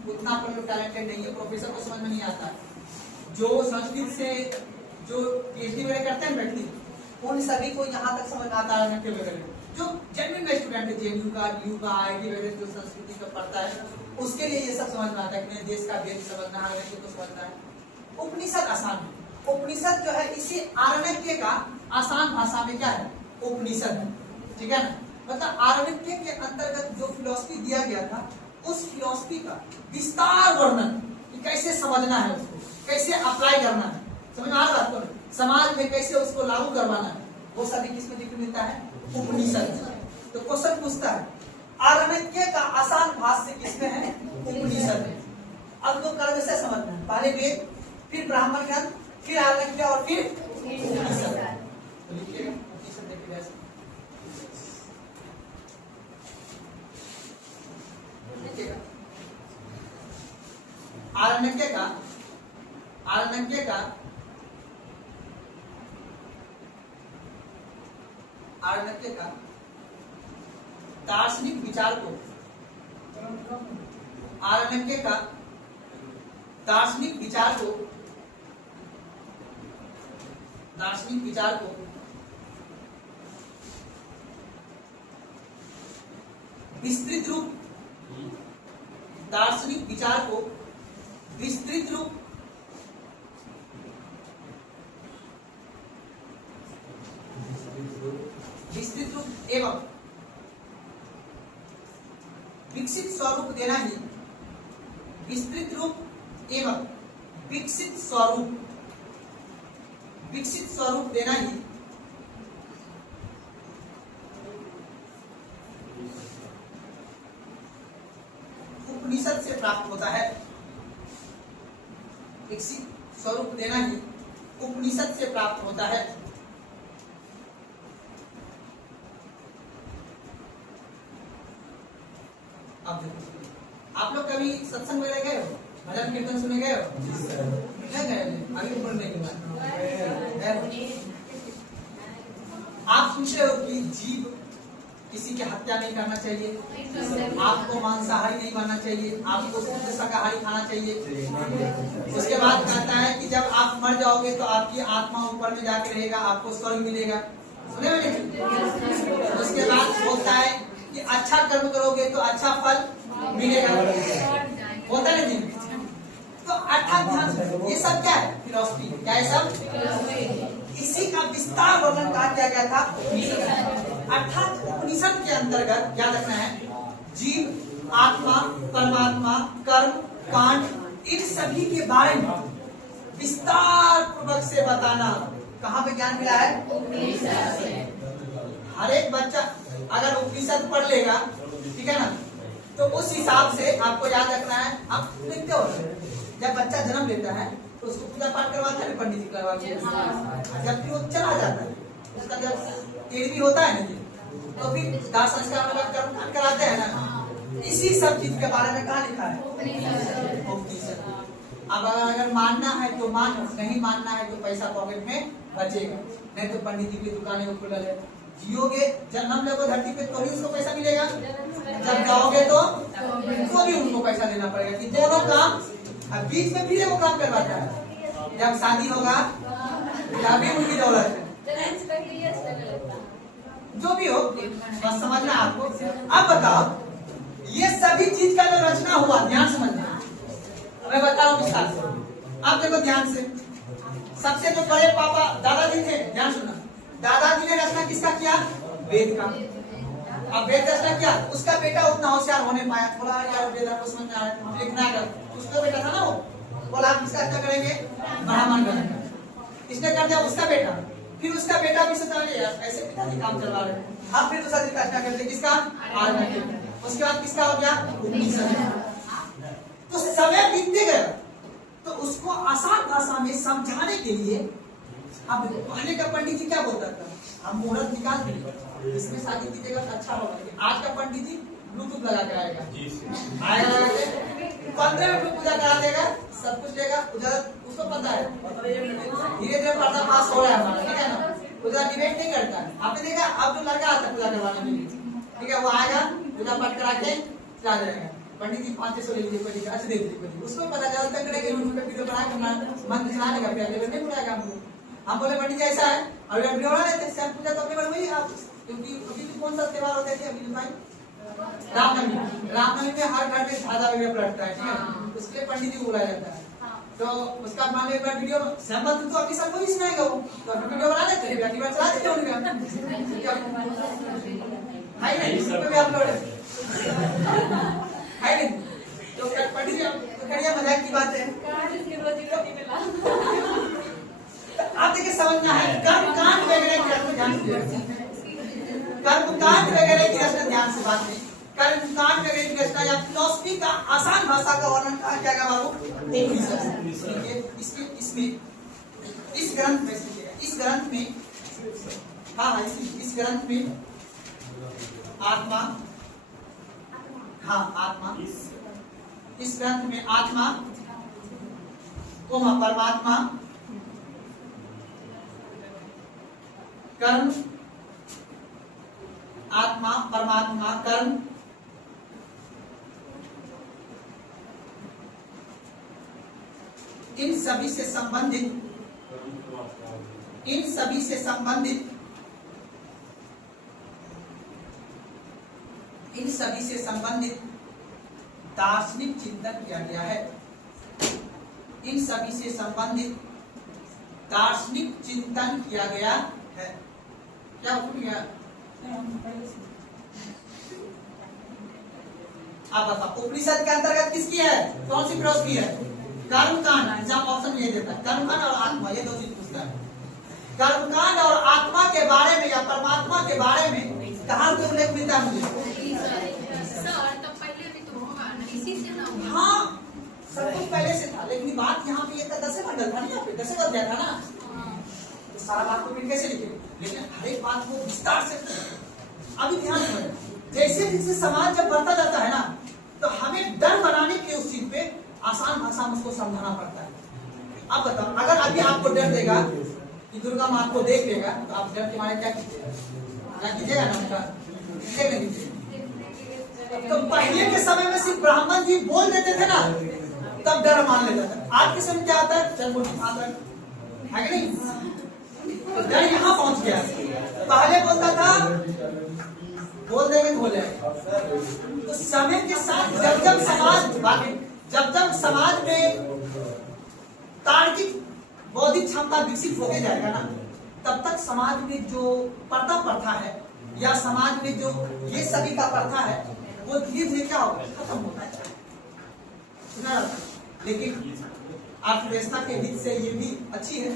उतना अपन लोग टैलेंटेड नहीं है, प्रोफेसर को समझ में नहीं आता। जो संस्कृत से जो पीएचडी वगैरह करते हैं व्यक्ति, उन सभी को यहाँ तक समझ में आता है वगैरह। जो जेन्युइन स्टूडेंट है, जेएनयू का, ड्यू का, आईटी वगैरह जो संस्कृति का पढ़ता है, उसके लिए ये सब समझ में आता है कि देश का वेद समझना है, को समझना है। उपनिषद आसान है। उपनिषद जो है इसी आरण्यक का आसान भाषा में क्या है, उपनिषद है, ठीक है ना। मतलब आरण्यक के अंतर्गत जो फिलॉसफी दिया गया था, उस फिलॉसफी का विस्तार वर्णन कि कैसे समझना है, उसको कैसे अप्लाई करना है, समझ में आ रहा है आपको, समाज में कैसे उसको लागू करवाना है, वो सभी किसमें देखने मिलता है, उपनिषद। तो क्वेश्चन पूछता है आरण्यक का आसान भाष्य किसमें है, उपनिषद है। अब तो कर्म से समझना है, पहले वेद, फिर ब्राह्मण ग्रंथ, फिर आरण्यक और फिर उपनिषद। तो लिखिएगा उपनिषद देखिएगा ऐसे लिखिएगा। आरण्यक का दार्शनिक विचार को, आरण्यक का दार्शनिक विचार को विस्तृत रूप, दार्शनिक विचार को विस्तृत रूप एवं विकसित स्वरूप देना ही, विस्तृत रूप एवं विकसित स्वरूप देना ही उपनिषद से प्राप्त होता है। विकसित स्वरूप देना ही उपनिषद से प्राप्त होता है। अब देखो, आप लोग कभी सत्संग में गए हो, भजन कीर्तन सुने गए हो, नहीं गए? अभी ऊपर नहीं गए। आप पूछे हो कि जीव किसी की हत्या नहीं करना चाहिए, आपको मांसाहारी नहीं बनना चाहिए, आपको शुद्ध शाकाहारी खाना चाहिए। उसके बाद कहता है कि जब आप मर जाओगे तो आपकी आत्मा ऊपर में जाके रहेगा, आपको स्वर्ग मिलेगा, सुने हो नहीं? उसके बाद बोलता है कि अच्छा कर्म करोगे तो अच्छा फल मिलेगा, होता नहीं? तो अर्थात ध्यान, ये सब क्या है, फिलॉसफी। क्या है सब? इसी का विस्तार वर्णन कहा गया था उपनिषद। अर्थात उपनिषद के अंतर्गत क्या रखना है, जीव, आत्मा, परमात्मा, कर्म, कांड, इन सभी के बारे में विस्तार पूर्वक से बताना। कहाँ पे ज्ञान मिला है, उपनिषद से। हर एक बच्चा अगर उपनिषद पढ़ लेगा, ठीक है ना, तो उस हिसाब से आपको याद रखना है। आप देखते हो जब बच्चा जन्म लेता है तो उसको पूजा पाठ करवाते हैं, पंडित जी करवाते हैं। जब वो चला जाता है, उसका जब 13वीं होता है ना, तो फिर दाह संस्कार कर्म कराते हैं ना। इसी सब चीज के बारे में कहाँ लिखा है, उपनिषद। अब अगर मानना है तो मान, नहीं मानना है तो पैसा पॉकेट में बचेगा, नहीं तो पंडित जी की दुकानें में खुला है। जियोगे, जन्म लोगे धरती पे तो ही उसको पैसा मिलेगा, जब जाओगे तो भी उनको पैसा देना पड़ेगा। कि दोनों काम, अब बीच में फिर वो काम करवाता है, जब शादी होगा तभी उनकी दौलत है। जो भी हो बस समझना आपको। अब बताओ, ये सभी चीज का जो रचना हुआ, ध्यान समझना, मैं बता रहा हूँ विस्तार से। अब देखो ध्यान से, सबसे जो बड़े पापा दादाजी थे, ध्यान सुना, दादाजी ने रचना किसका किया, वेद का। अब वेद रचना किया, उसका बेटा उतना होशियार होने पाया, थोड़ा यार वेद को समझ में आया, लिखना कर, उसका बेटा था ना वो, बोला आप किसका क्या करेंगे, ब्राह्मण करेंगे। इसने कर दिया उसका बेटा, फिर उसका बेटा भी सोचा यार ऐसे पिताजी काम चलवा रहे हैं, अब फिर दूसरा रचना करते किसका, आरण्यक। उसके बाद किसका हो गया, उपनिषद। तो समय बीतते गया, तो उसको आसान भाषा में समझाने के लिए अब पहले का पंडित जी क्या बोलता था, हम मुहूर्त निकाल देंगे, इसमें शादी कीजिएगा तो अच्छा होगा। लेकिन आज का पंडित जी ब्लूटूथ लगा के आएगा, आएगा लगा के 15 मिनट में पूजा करा देगा, सब कुछ लेगा। उसको पता है धीरे धीरे पर्दा पास हो रहा है हमारा, ठीक है ना, पूजा डिबेट नहीं करता है। आपने देखा अब जो लड़का आता है पूजा करवाने के लिए, ठीक है, वो आएगा पूजा पाठ करा के चला जाएगा। पंडित जी 500 ले लीजिए, अच्छे दे दीजिए, उसको पता चला तक करेंगे वीडियो बना के मन चला लेगा, पहले नहीं बुलाएगा हमको। हम बोले पंडित जी ऐसा है, और वीडियो बना लेते हैं, पूजा तो अपने बार वही आप, क्योंकि अभी भी कौन सा त्योहार होता है अभी भाई, रामनवमी। रामनवमी में हर घर में ध्वजा वगैरह पलटता है, ठीक है, उसके लिए पंडित जी को बुलाया जाता है। तो उसका मान लो एक बार वीडियो सहमत तो अभी सबको भी सुनाएगा वो, तो अभी वीडियो बना लेते हैं, अगली बार चला देते होंगे हाई नहीं, इस पे भी अपलोड है नहीं। तो पंडित जी तो करिए, मजाक की बात है। आप देखिए समझना है कर्मकांड वगैरह की रस्म ध्यान से, कर्मकांड वगैरह की रस्म ध्यान से बात नहीं, कर्मकांड वगैरह की रचना या फिलॉसफी का आसान भाषा का वर्णन कहा क्या गया बाबू, इसमें इस ग्रंथ में, इस ग्रंथ में, हाँ इस ग्रंथ में आत्मा, हाँ आत्मा, इस ग्रंथ में आत्मा परमात्मा, कर्म, आत्मा परमात्मा कर्म, इन सभी से संबंधित दार्शनिक चिंतन किया गया है। इन सभी से संबंधित दार्शनिक चिंतन किया गया है। क्या हो गया? आप बताओ उपनिषद के अंतर्गत किसकी है, कौन सी फिलॉसफी है? कर्मकांड। एग्जाम ऑप्शन ये देता है कर्मकांड और आत्मा, ये दो चीज पूछता है। कर्मकांड और आत्मा के बारे में या परमात्मा के बारे में कहाँ से उल्लेख मिलता है मुझे? हाँ सब कुछ पहले से था, लेकिन बात यहाँ पे ये था 10 मंडल था, नहीं 10 अध्याय था ना, तो सारा बात को फिर कैसे लिखे? लेकिन हर एक बात को विस्तार से। अभी ध्यान रखें, जैसे जैसे समाज जब बढ़ता जाता है ना, तो हमें डर बनाने के उस चीज पे आसान भाषा में उसको समझाना पड़ता है। अब बताओ, अगर अभी आपको डर देगा कि दुर्गा माँ आपको देख लेगा, तो आप डर के मारे क्या कीजिएगा? क्या कीजिएगा? नमस्कार। तो पहले के समय में सिर्फ ब्राह्मण जी बोल देते थे ना, तब डर मान लेता था। आज के समय क्या आता है? चल बोल है कि नहीं? तो डर यहाँ पहुंच गया। पहले बोलता था बोल देंगे तो बोले। तो समय के साथ जब जब समाज में तार्किक बौद्धिक क्षमता विकसित होते जाएगा ना, तब तक समाज में जो पर्दा प्रथा है या समाज में जो ये सभी का प्रथा है, वो धीरे धीरे क्या होगा? खत्म होता है। सुना जाता है। लेकिन अर्थव्यवस्था के हित से ये भी अच्छी है।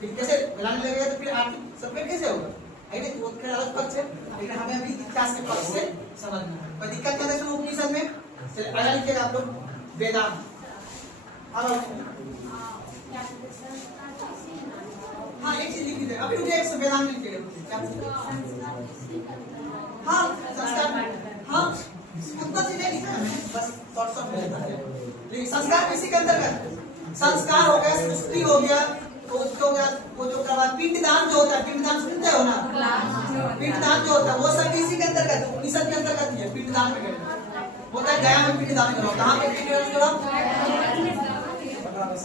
फिर कैसे मिलाने लगेगा तो फिर आर्थिक सपोर्ट कैसे होगा? है ना? वो फिर अलग पक्ष है, लेकिन हमें अभी इतिहास के पक्ष से समझना है। कोई दिक्कत क्या है उपनिषद में? चलिए अगला लिखिएगा आप लोग, वेदांत। हाँ एक चीज लिख दीजिए अभी, मुझे एक वेदांत लिख के हाँ संस्कार, हाँ उतना चीज नहीं लिखा है, बस थॉट्स ऑफ लेकिन संस्कार किसी के अंतर्गत संस्कार हो गया, सृष्टि हो गया, तो उसको हो गया वो जो करवा पिंडदान जो होता है, पिंडदान सुनते हो ना, पिंडदान जो होता है वो सब इसी के अंतर्गत, उपनिषद के अंतर्गत ही है। पिंडदान में होता है, गया में पिंडदान करो, कहाँ पे पिंडदान करो?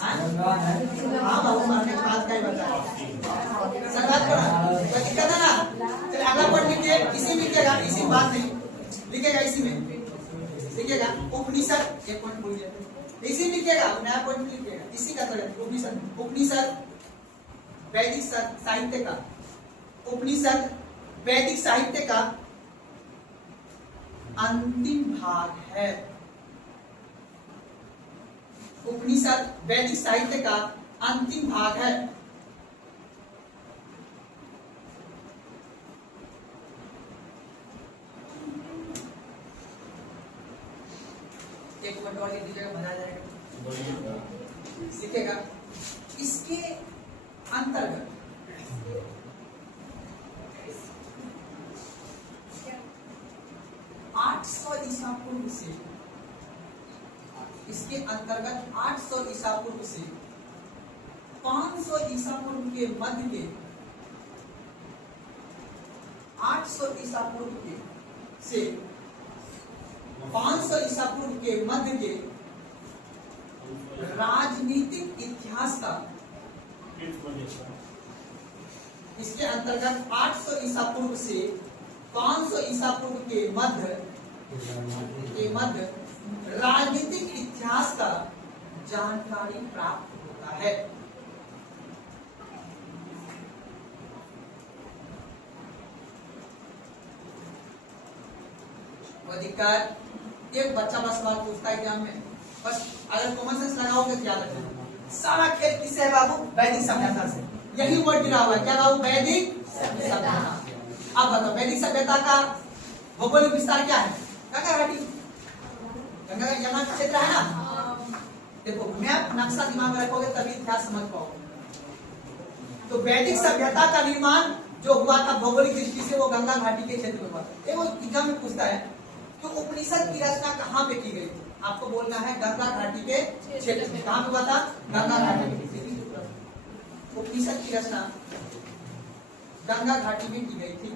हाँ बाबू मारने के बाद का ही बताया संघात को ना, कोई दिक्कत है ना? चलिए अगला पॉइंट लिखिए, इसी में लिखिएगा, इसी बात नहीं लिखिएगा, इसी में लिखिएगा उपनिषद। एक पॉइंट भूल गया, इसी में लिखिएगा, नया पॉइंट लिखिएगा, इसी का तरह उपनिषद। उपनिषद वैदिक साहित्य का, उपनिषद वैदिक साहित्य का अंतिम भाग है। उपनिषद वैदिक साहित्य का अंतिम भाग है। एक बटोर के दीजिएगा, भरा जाएगा, सीखेगा। इसके अंतर्गत 800 ईसा पूर्व से, इसके अंतर्गत 800 ईसा पूर्व से 500 ईसा पूर्व के मध्य के, 800 ईसा पूर्व के से 500 ईसा पूर्व के मध्य के राजनीतिक इतिहास का, इसके अंतर्गत 800 ईसा पूर्व से 500 ईसा पूर्व के मध्य राजनीतिक इतिहास का जानकारी प्राप्त होता है। अधिकार एक बच्चा बस सवाल पूछता है एग्जाम में, बस अगर कॉमन सेंस लगाओगे तो याद रखना, सारा खेल किससे है बाबू? वैदिक सभ्यता से। यही वर्ड गिरा हुआ है, क्या बाबू? वैदिक सभ्यता। अब बताओ वैदिक सभ्यता का भौगोलिक विस्तार क्या है? गंगा घाटी, गंगा यमुना का क्षेत्र है ना। देखो मैप नक्शा दिमाग में रखोगे तभी इतिहास समझ पाओगे। तो वैदिक सभ्यता का निर्माण जो हुआ था भौगोलिक दृष्टि से वो गंगा घाटी के क्षेत्र में हुआ। देखो एग्जाम में पूछता है तो उपनिषद की रचना कहाँ पे की गई? आपको बोलना है गंगा घाटी के क्षेत्र में। कहाँ पे हुआ था? गंगा घाटी में। उपनिषद की रचना गंगा घाटी में की गई थी।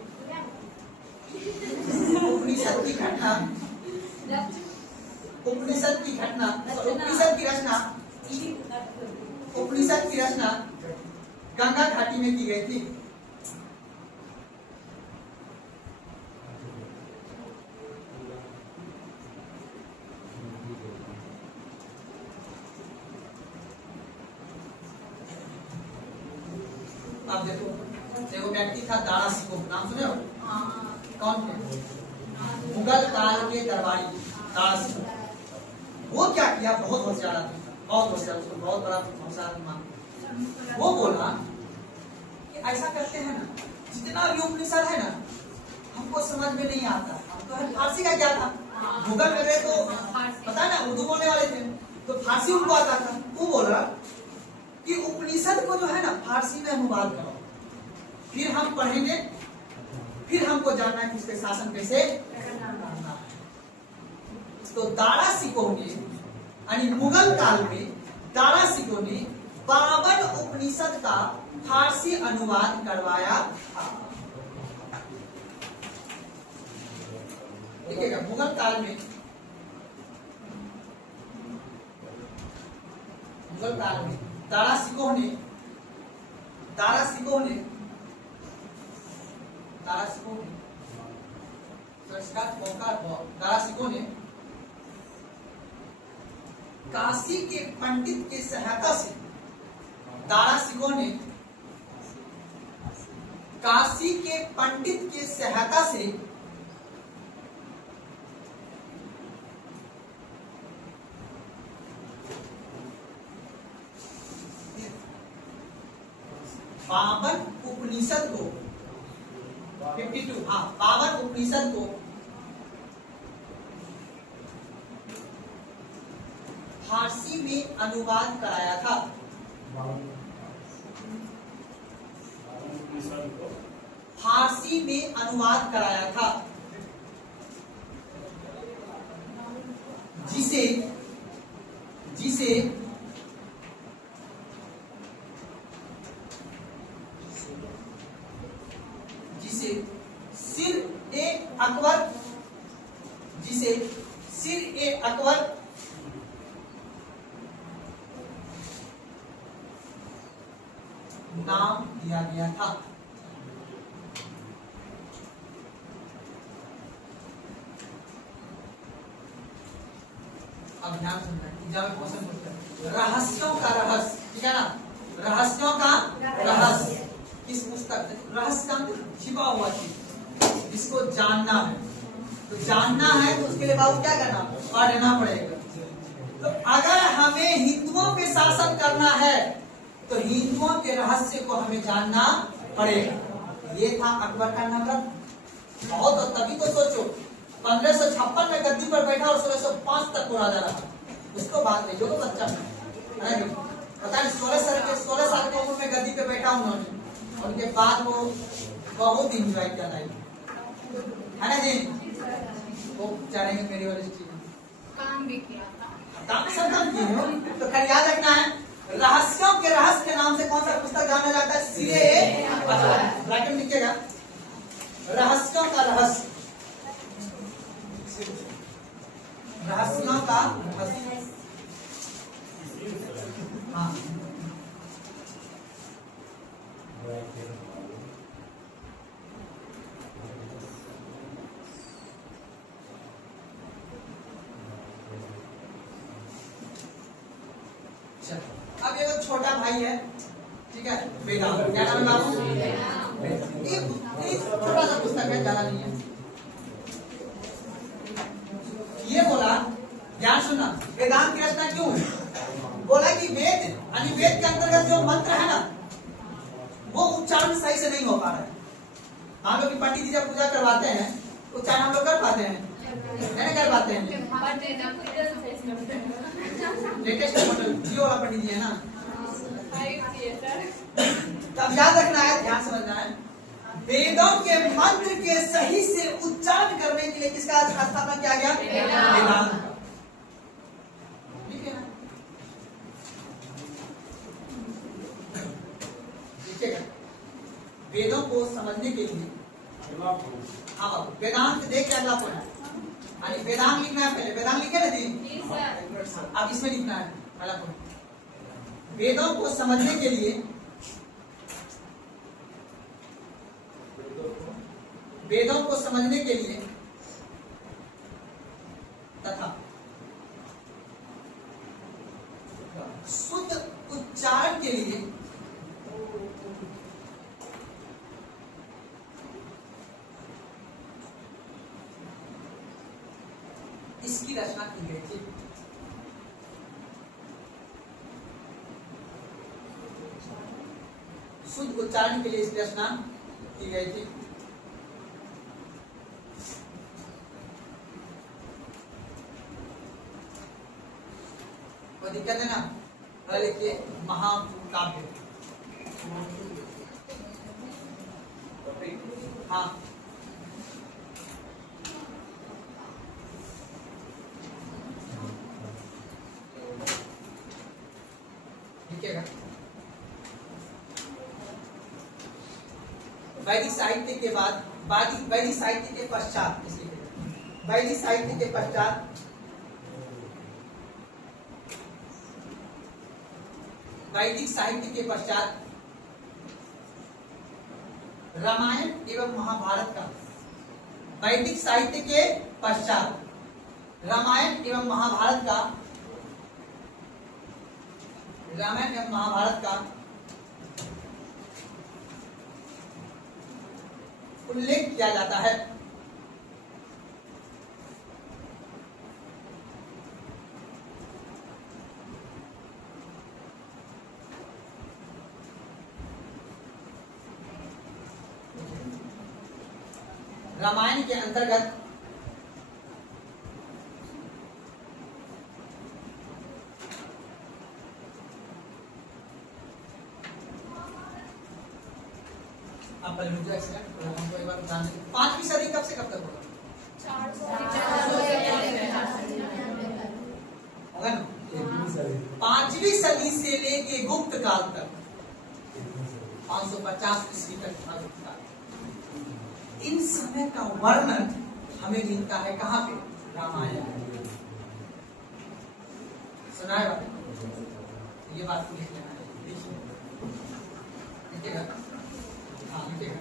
उपनिषद की घटना, उपनिषद की घटना, उपनिषद की रचना, उपनिषद की रचना गंगा घाटी में की गई थी। अब देखो देखो व्यक्ति था दारा सिकोह, नाम सुने हो? कौन थे? मुगल काल के दरबारी दारा सिकोह। वो क्या किया? बहुत होशियार आदमी था, बहुत होशियार, उसको बहुत बड़ा होशियार माना। वो बोला कि ऐसा करते हैं ना, जितना भी उपनिषद है ना हमको समझ में नहीं आता। हमको फारसी का क्या था? मुगल में गए तो पता है ना उर्दू बोलने वाले थे, तो फारसी उनको आता था। वो बोला कि उपनिषद को जो है ना फारसी में अनुवाद करो, फिर हम पढ़ेंगे, फिर हमको जानना है कि इसके शासन कैसे करना है। तो दारा सिकोह ने यानी मुगल काल में दारा सिकोह ने 52 उपनिषद का फारसी अनुवाद करवाया था। देखिएगा मुगल काल में, मुगल काल में दारा सिकोह ने काशी के पंडित की सहायता से, दारा सिकोह ने काशी के पंडित की सहायता से बावन उपनिषद को 52 52 उपनिषद को फारसी में अनुवाद कराया था। फारसी में अनुवाद कराया था, जिसे जिसे सिर ए अकबर नाम दिया गया था। अब ध्यान सुनना, एग्जाम में क्वेश्चन पूछता है रहस्यों का रहस्य, ठीक है ना? रहस्यों का रहस्य किस पुस्तक? रहस्य का छिपा हुआ चीज, जिसको जानना है। तो जानना है तो उसके लिए बाबू क्या करना? पढ़ना पड़ेगा। तो अगर हमें हिंदुओं पे शासन करना है तो हिंदुओं के रहस्य को हमें जानना पड़ेगा। ये था अकबर का नवरत्न। बहुत, तभी तो सोचो 1556 में गद्दी पर बैठा और 1605 तक वो राजा रहा। उसको बाद में जो तो बच्चा है ना, पता है 16 साल की उम्र में गद्दी पे बैठा उन्होंने, उनके बाद वो बहुत इंजॉय किया लाइफ, है ना जी। वो जानेंगे मेरी वाली चीज काम भी किया था। सब काम किए हो तो खैर याद रखना है, रहस्यों के रहस्य के नाम से कौन सा पुस्तक जाना जाता है? सीधे ब्रैकेट में लिखिएगा, रहस्यों का रहस्य, रहस्यों का रहस्य। हाँ अब ये छोटा भाई है, ठीक है, वेदांत, क्या नाम है बाबू? ये छोटा सा पुस्तक है, ज्यादा नहीं है। ये बोला, ध्यान सुनना, वेदांत की रचना क्यों है? बोला कि वेद यानी वेद के अंतर्गत जो मंत्र है ना, वो उच्चारण सही से नहीं हो पा रहा है। हम लोग पंडित जी जब पूजा करवाते हैं, उच्चारण हम लोग कर पाते हैं? नहीं कर पाते हैं। लेटेस्ट मॉडल जियो वाला पंडित जी है ना, तब याद रखना है, ध्यान समझना है, वेदों के मंत्र के सही से उच्चारण करने के लिए किसका स्थापना किया गया? वेदांत का। ठीक है ना, लिखिएगा, वेदों को समझने के लिए, हाँ वेदांत देख के अगला पढ़ना, यानी वेदांत लिखना है, पहले वेदांत लिखे ना दी, अब इसमें लिखना है पहला पॉइंट, वेदों को समझने के लिए, वेदों को समझने के लिए तथा शुद्ध उच्चारण के लिए इसकी रचना की गई थी। शुद्ध उच्चारण के लिए इसकी रचना की गई थी। दिक्कत है ना, लिखिए महाकाव्य, हाँ लिखिएगा, वैदिक साहित्य के बाद, वैदिक साहित्य के पश्चात, वैदिक साहित्य के पश्चात वैदिक साहित्य के पश्चात रामायण एवं महाभारत का, वैदिक साहित्य के पश्चात रामायण एवं महाभारत का, रामायण एवं महाभारत का उल्लेख किया जाता है। रामायण के अंतर्गत आप हमको एक बार जान, 5वीं सदी कब से कब तक होगा? 5वीं सदी से लेके गुप्त काल तक, 550 ईस्वी तक गुप्त काल, इन समय का वर्णन हमें मिलता है कहाँ पे? रामायण। सुना है बात? ये बात को लिख लेना है, लिखिएगा, हाँ लिखिएगा,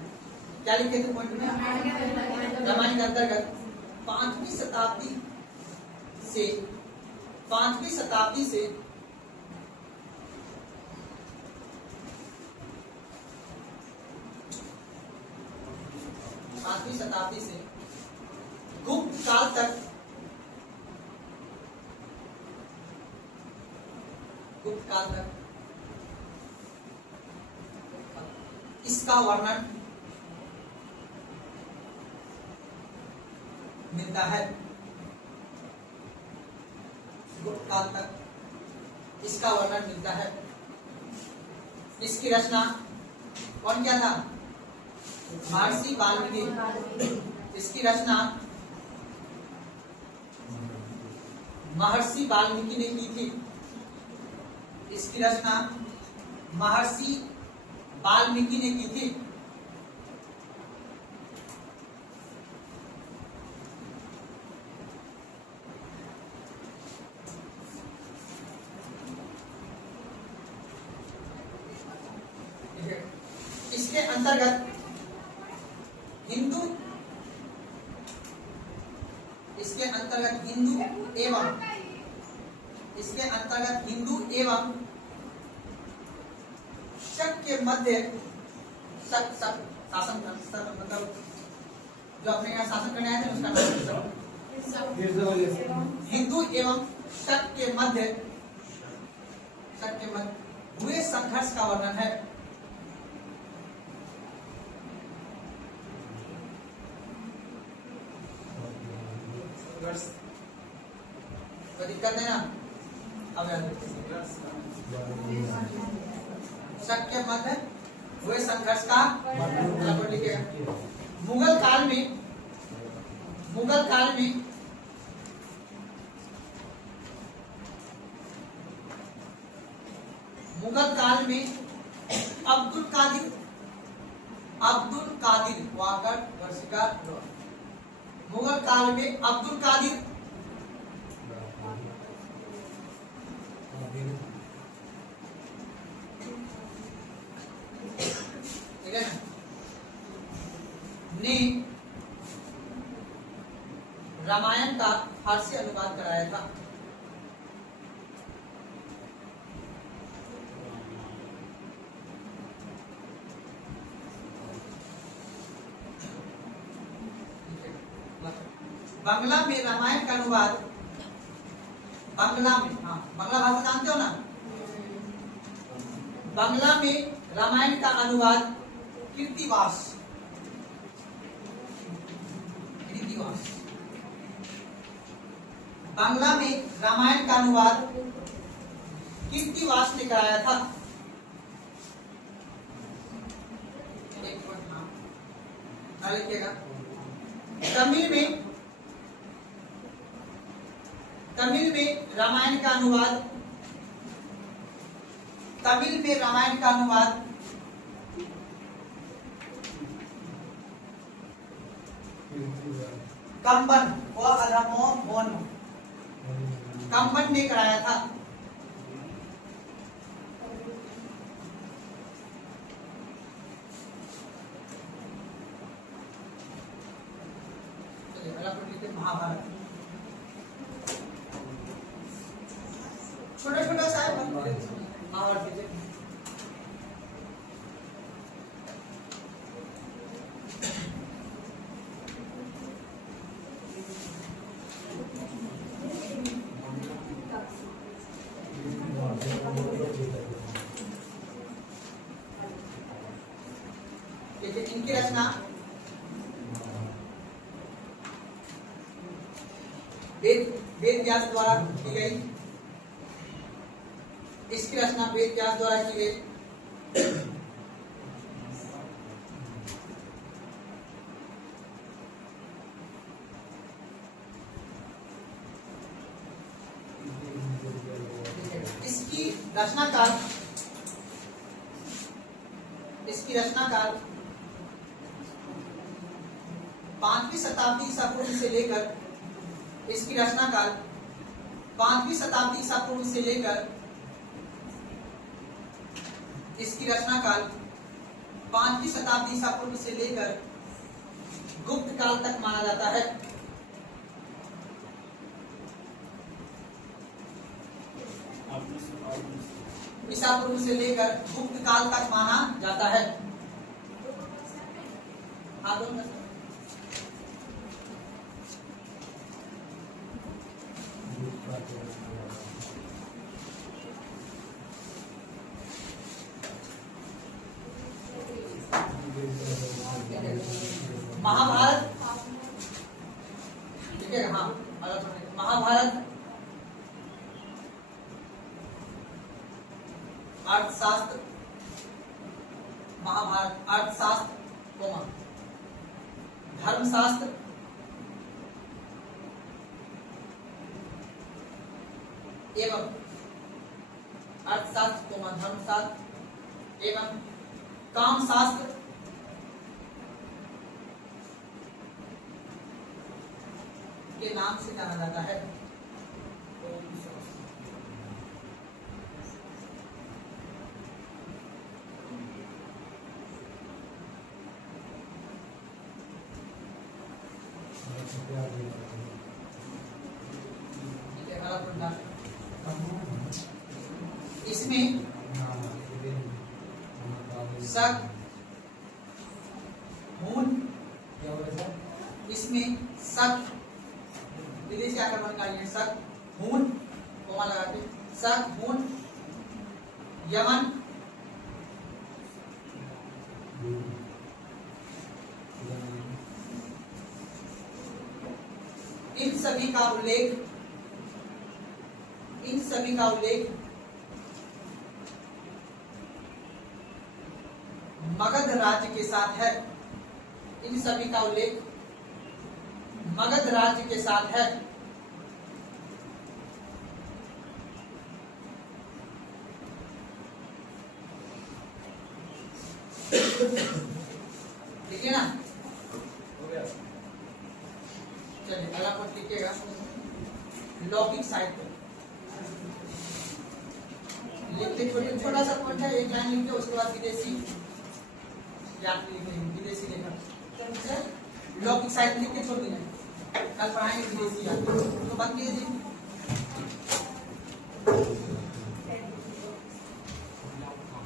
क्या लिखे थे पॉइंट में? रामायण के अंतर्गत 5वीं शताब्दी से 5वीं शताब्दी से गुप्त काल तक, गुप्त काल तक इसका वर्णन मिलता है। गुप्त काल तक इसका वर्णन मिलता है। इसकी रचना कौन किया था? महर्षि वाल्मीकि। इसकी रचना महर्षि वाल्मीकि ने की थी। इसकी रचना महर्षि वाल्मीकि ने की थी। इसके अंतर्गत हिंदू एवं शक के मध्य शासन मतलब जो अपने यहाँ शासन करने आए थे उसका नाम हिंदू एवं शक के मध्य हुए संघर्ष का वर्णन है। तो दिक्कत है ना? अब शक के मध्य हुए संघर्ष का लिखेगा। मुगल काल में अब्दुल कादिर वाकर वर्षिका। मुगल काल में अब्दुल कादिर ने रामायण का फारसी अनुवाद कराया था। बांग्ला में रामायण का अनुवाद बांग्ला भाषा जानते हो ना? बांग्ला में रामायण का अनुवाद कीर्तिवास बांग्ला में रामायण का अनुवाद कीर्तिवास ने कराया था। लिखिएगा। तमिल में रामायण का अनुवाद कंबन ने कराया था। महाभारत छोटा सा है महाभारत। इनकी रचना वेद व्यास द्वारा की गई। इसकी रचना वेद व्यास द्वारा की गई। इसकी रचनाकाल 5वीं शताब्दी ईसा पूर्व से लेकर इसकी रचनाकाल 5वीं शताब्दी ईसा पूर्व से लेकर इसकी रचनाकाल 5वीं शताब्दी ईसा पूर्व से लेकर गुप्त काल तक माना जाता है। ईसा पूर्व से लेकर गुप्त काल तक माना जाता है। महाभारत ठीक है। हाँ, महाभारत महाभारत, अर्थशास्त्र, कोमा, धर्मशास्त्र, एवं अर्थशास्त्र, कोमा, धर्मशास्त्र एवं कामशास्त्र के नाम से जाना जाता है। इसमें शक, हून, इसमें शक, विदेशी आक्रमणकारी है, शक, हून, कोमा लगा के, शक, हून, यमन, इन सभी का उल्लेख मगध राज्य के साथ है। इन सभी का उल्लेख मगध राज्य के साथ है। ठीक है ना? चलिए अगला पॉइंट लिखिएगा, लौकिक साहित्य। लिखते छोटा सा पॉइंट है, एक लाइन लिखते, उसके बाद विदेशी विदेशी लेखक, लौकिक साहित्य लिख के छोड़ देना, कल पढ़ाएंगे विदेशी। तो बात कीजिए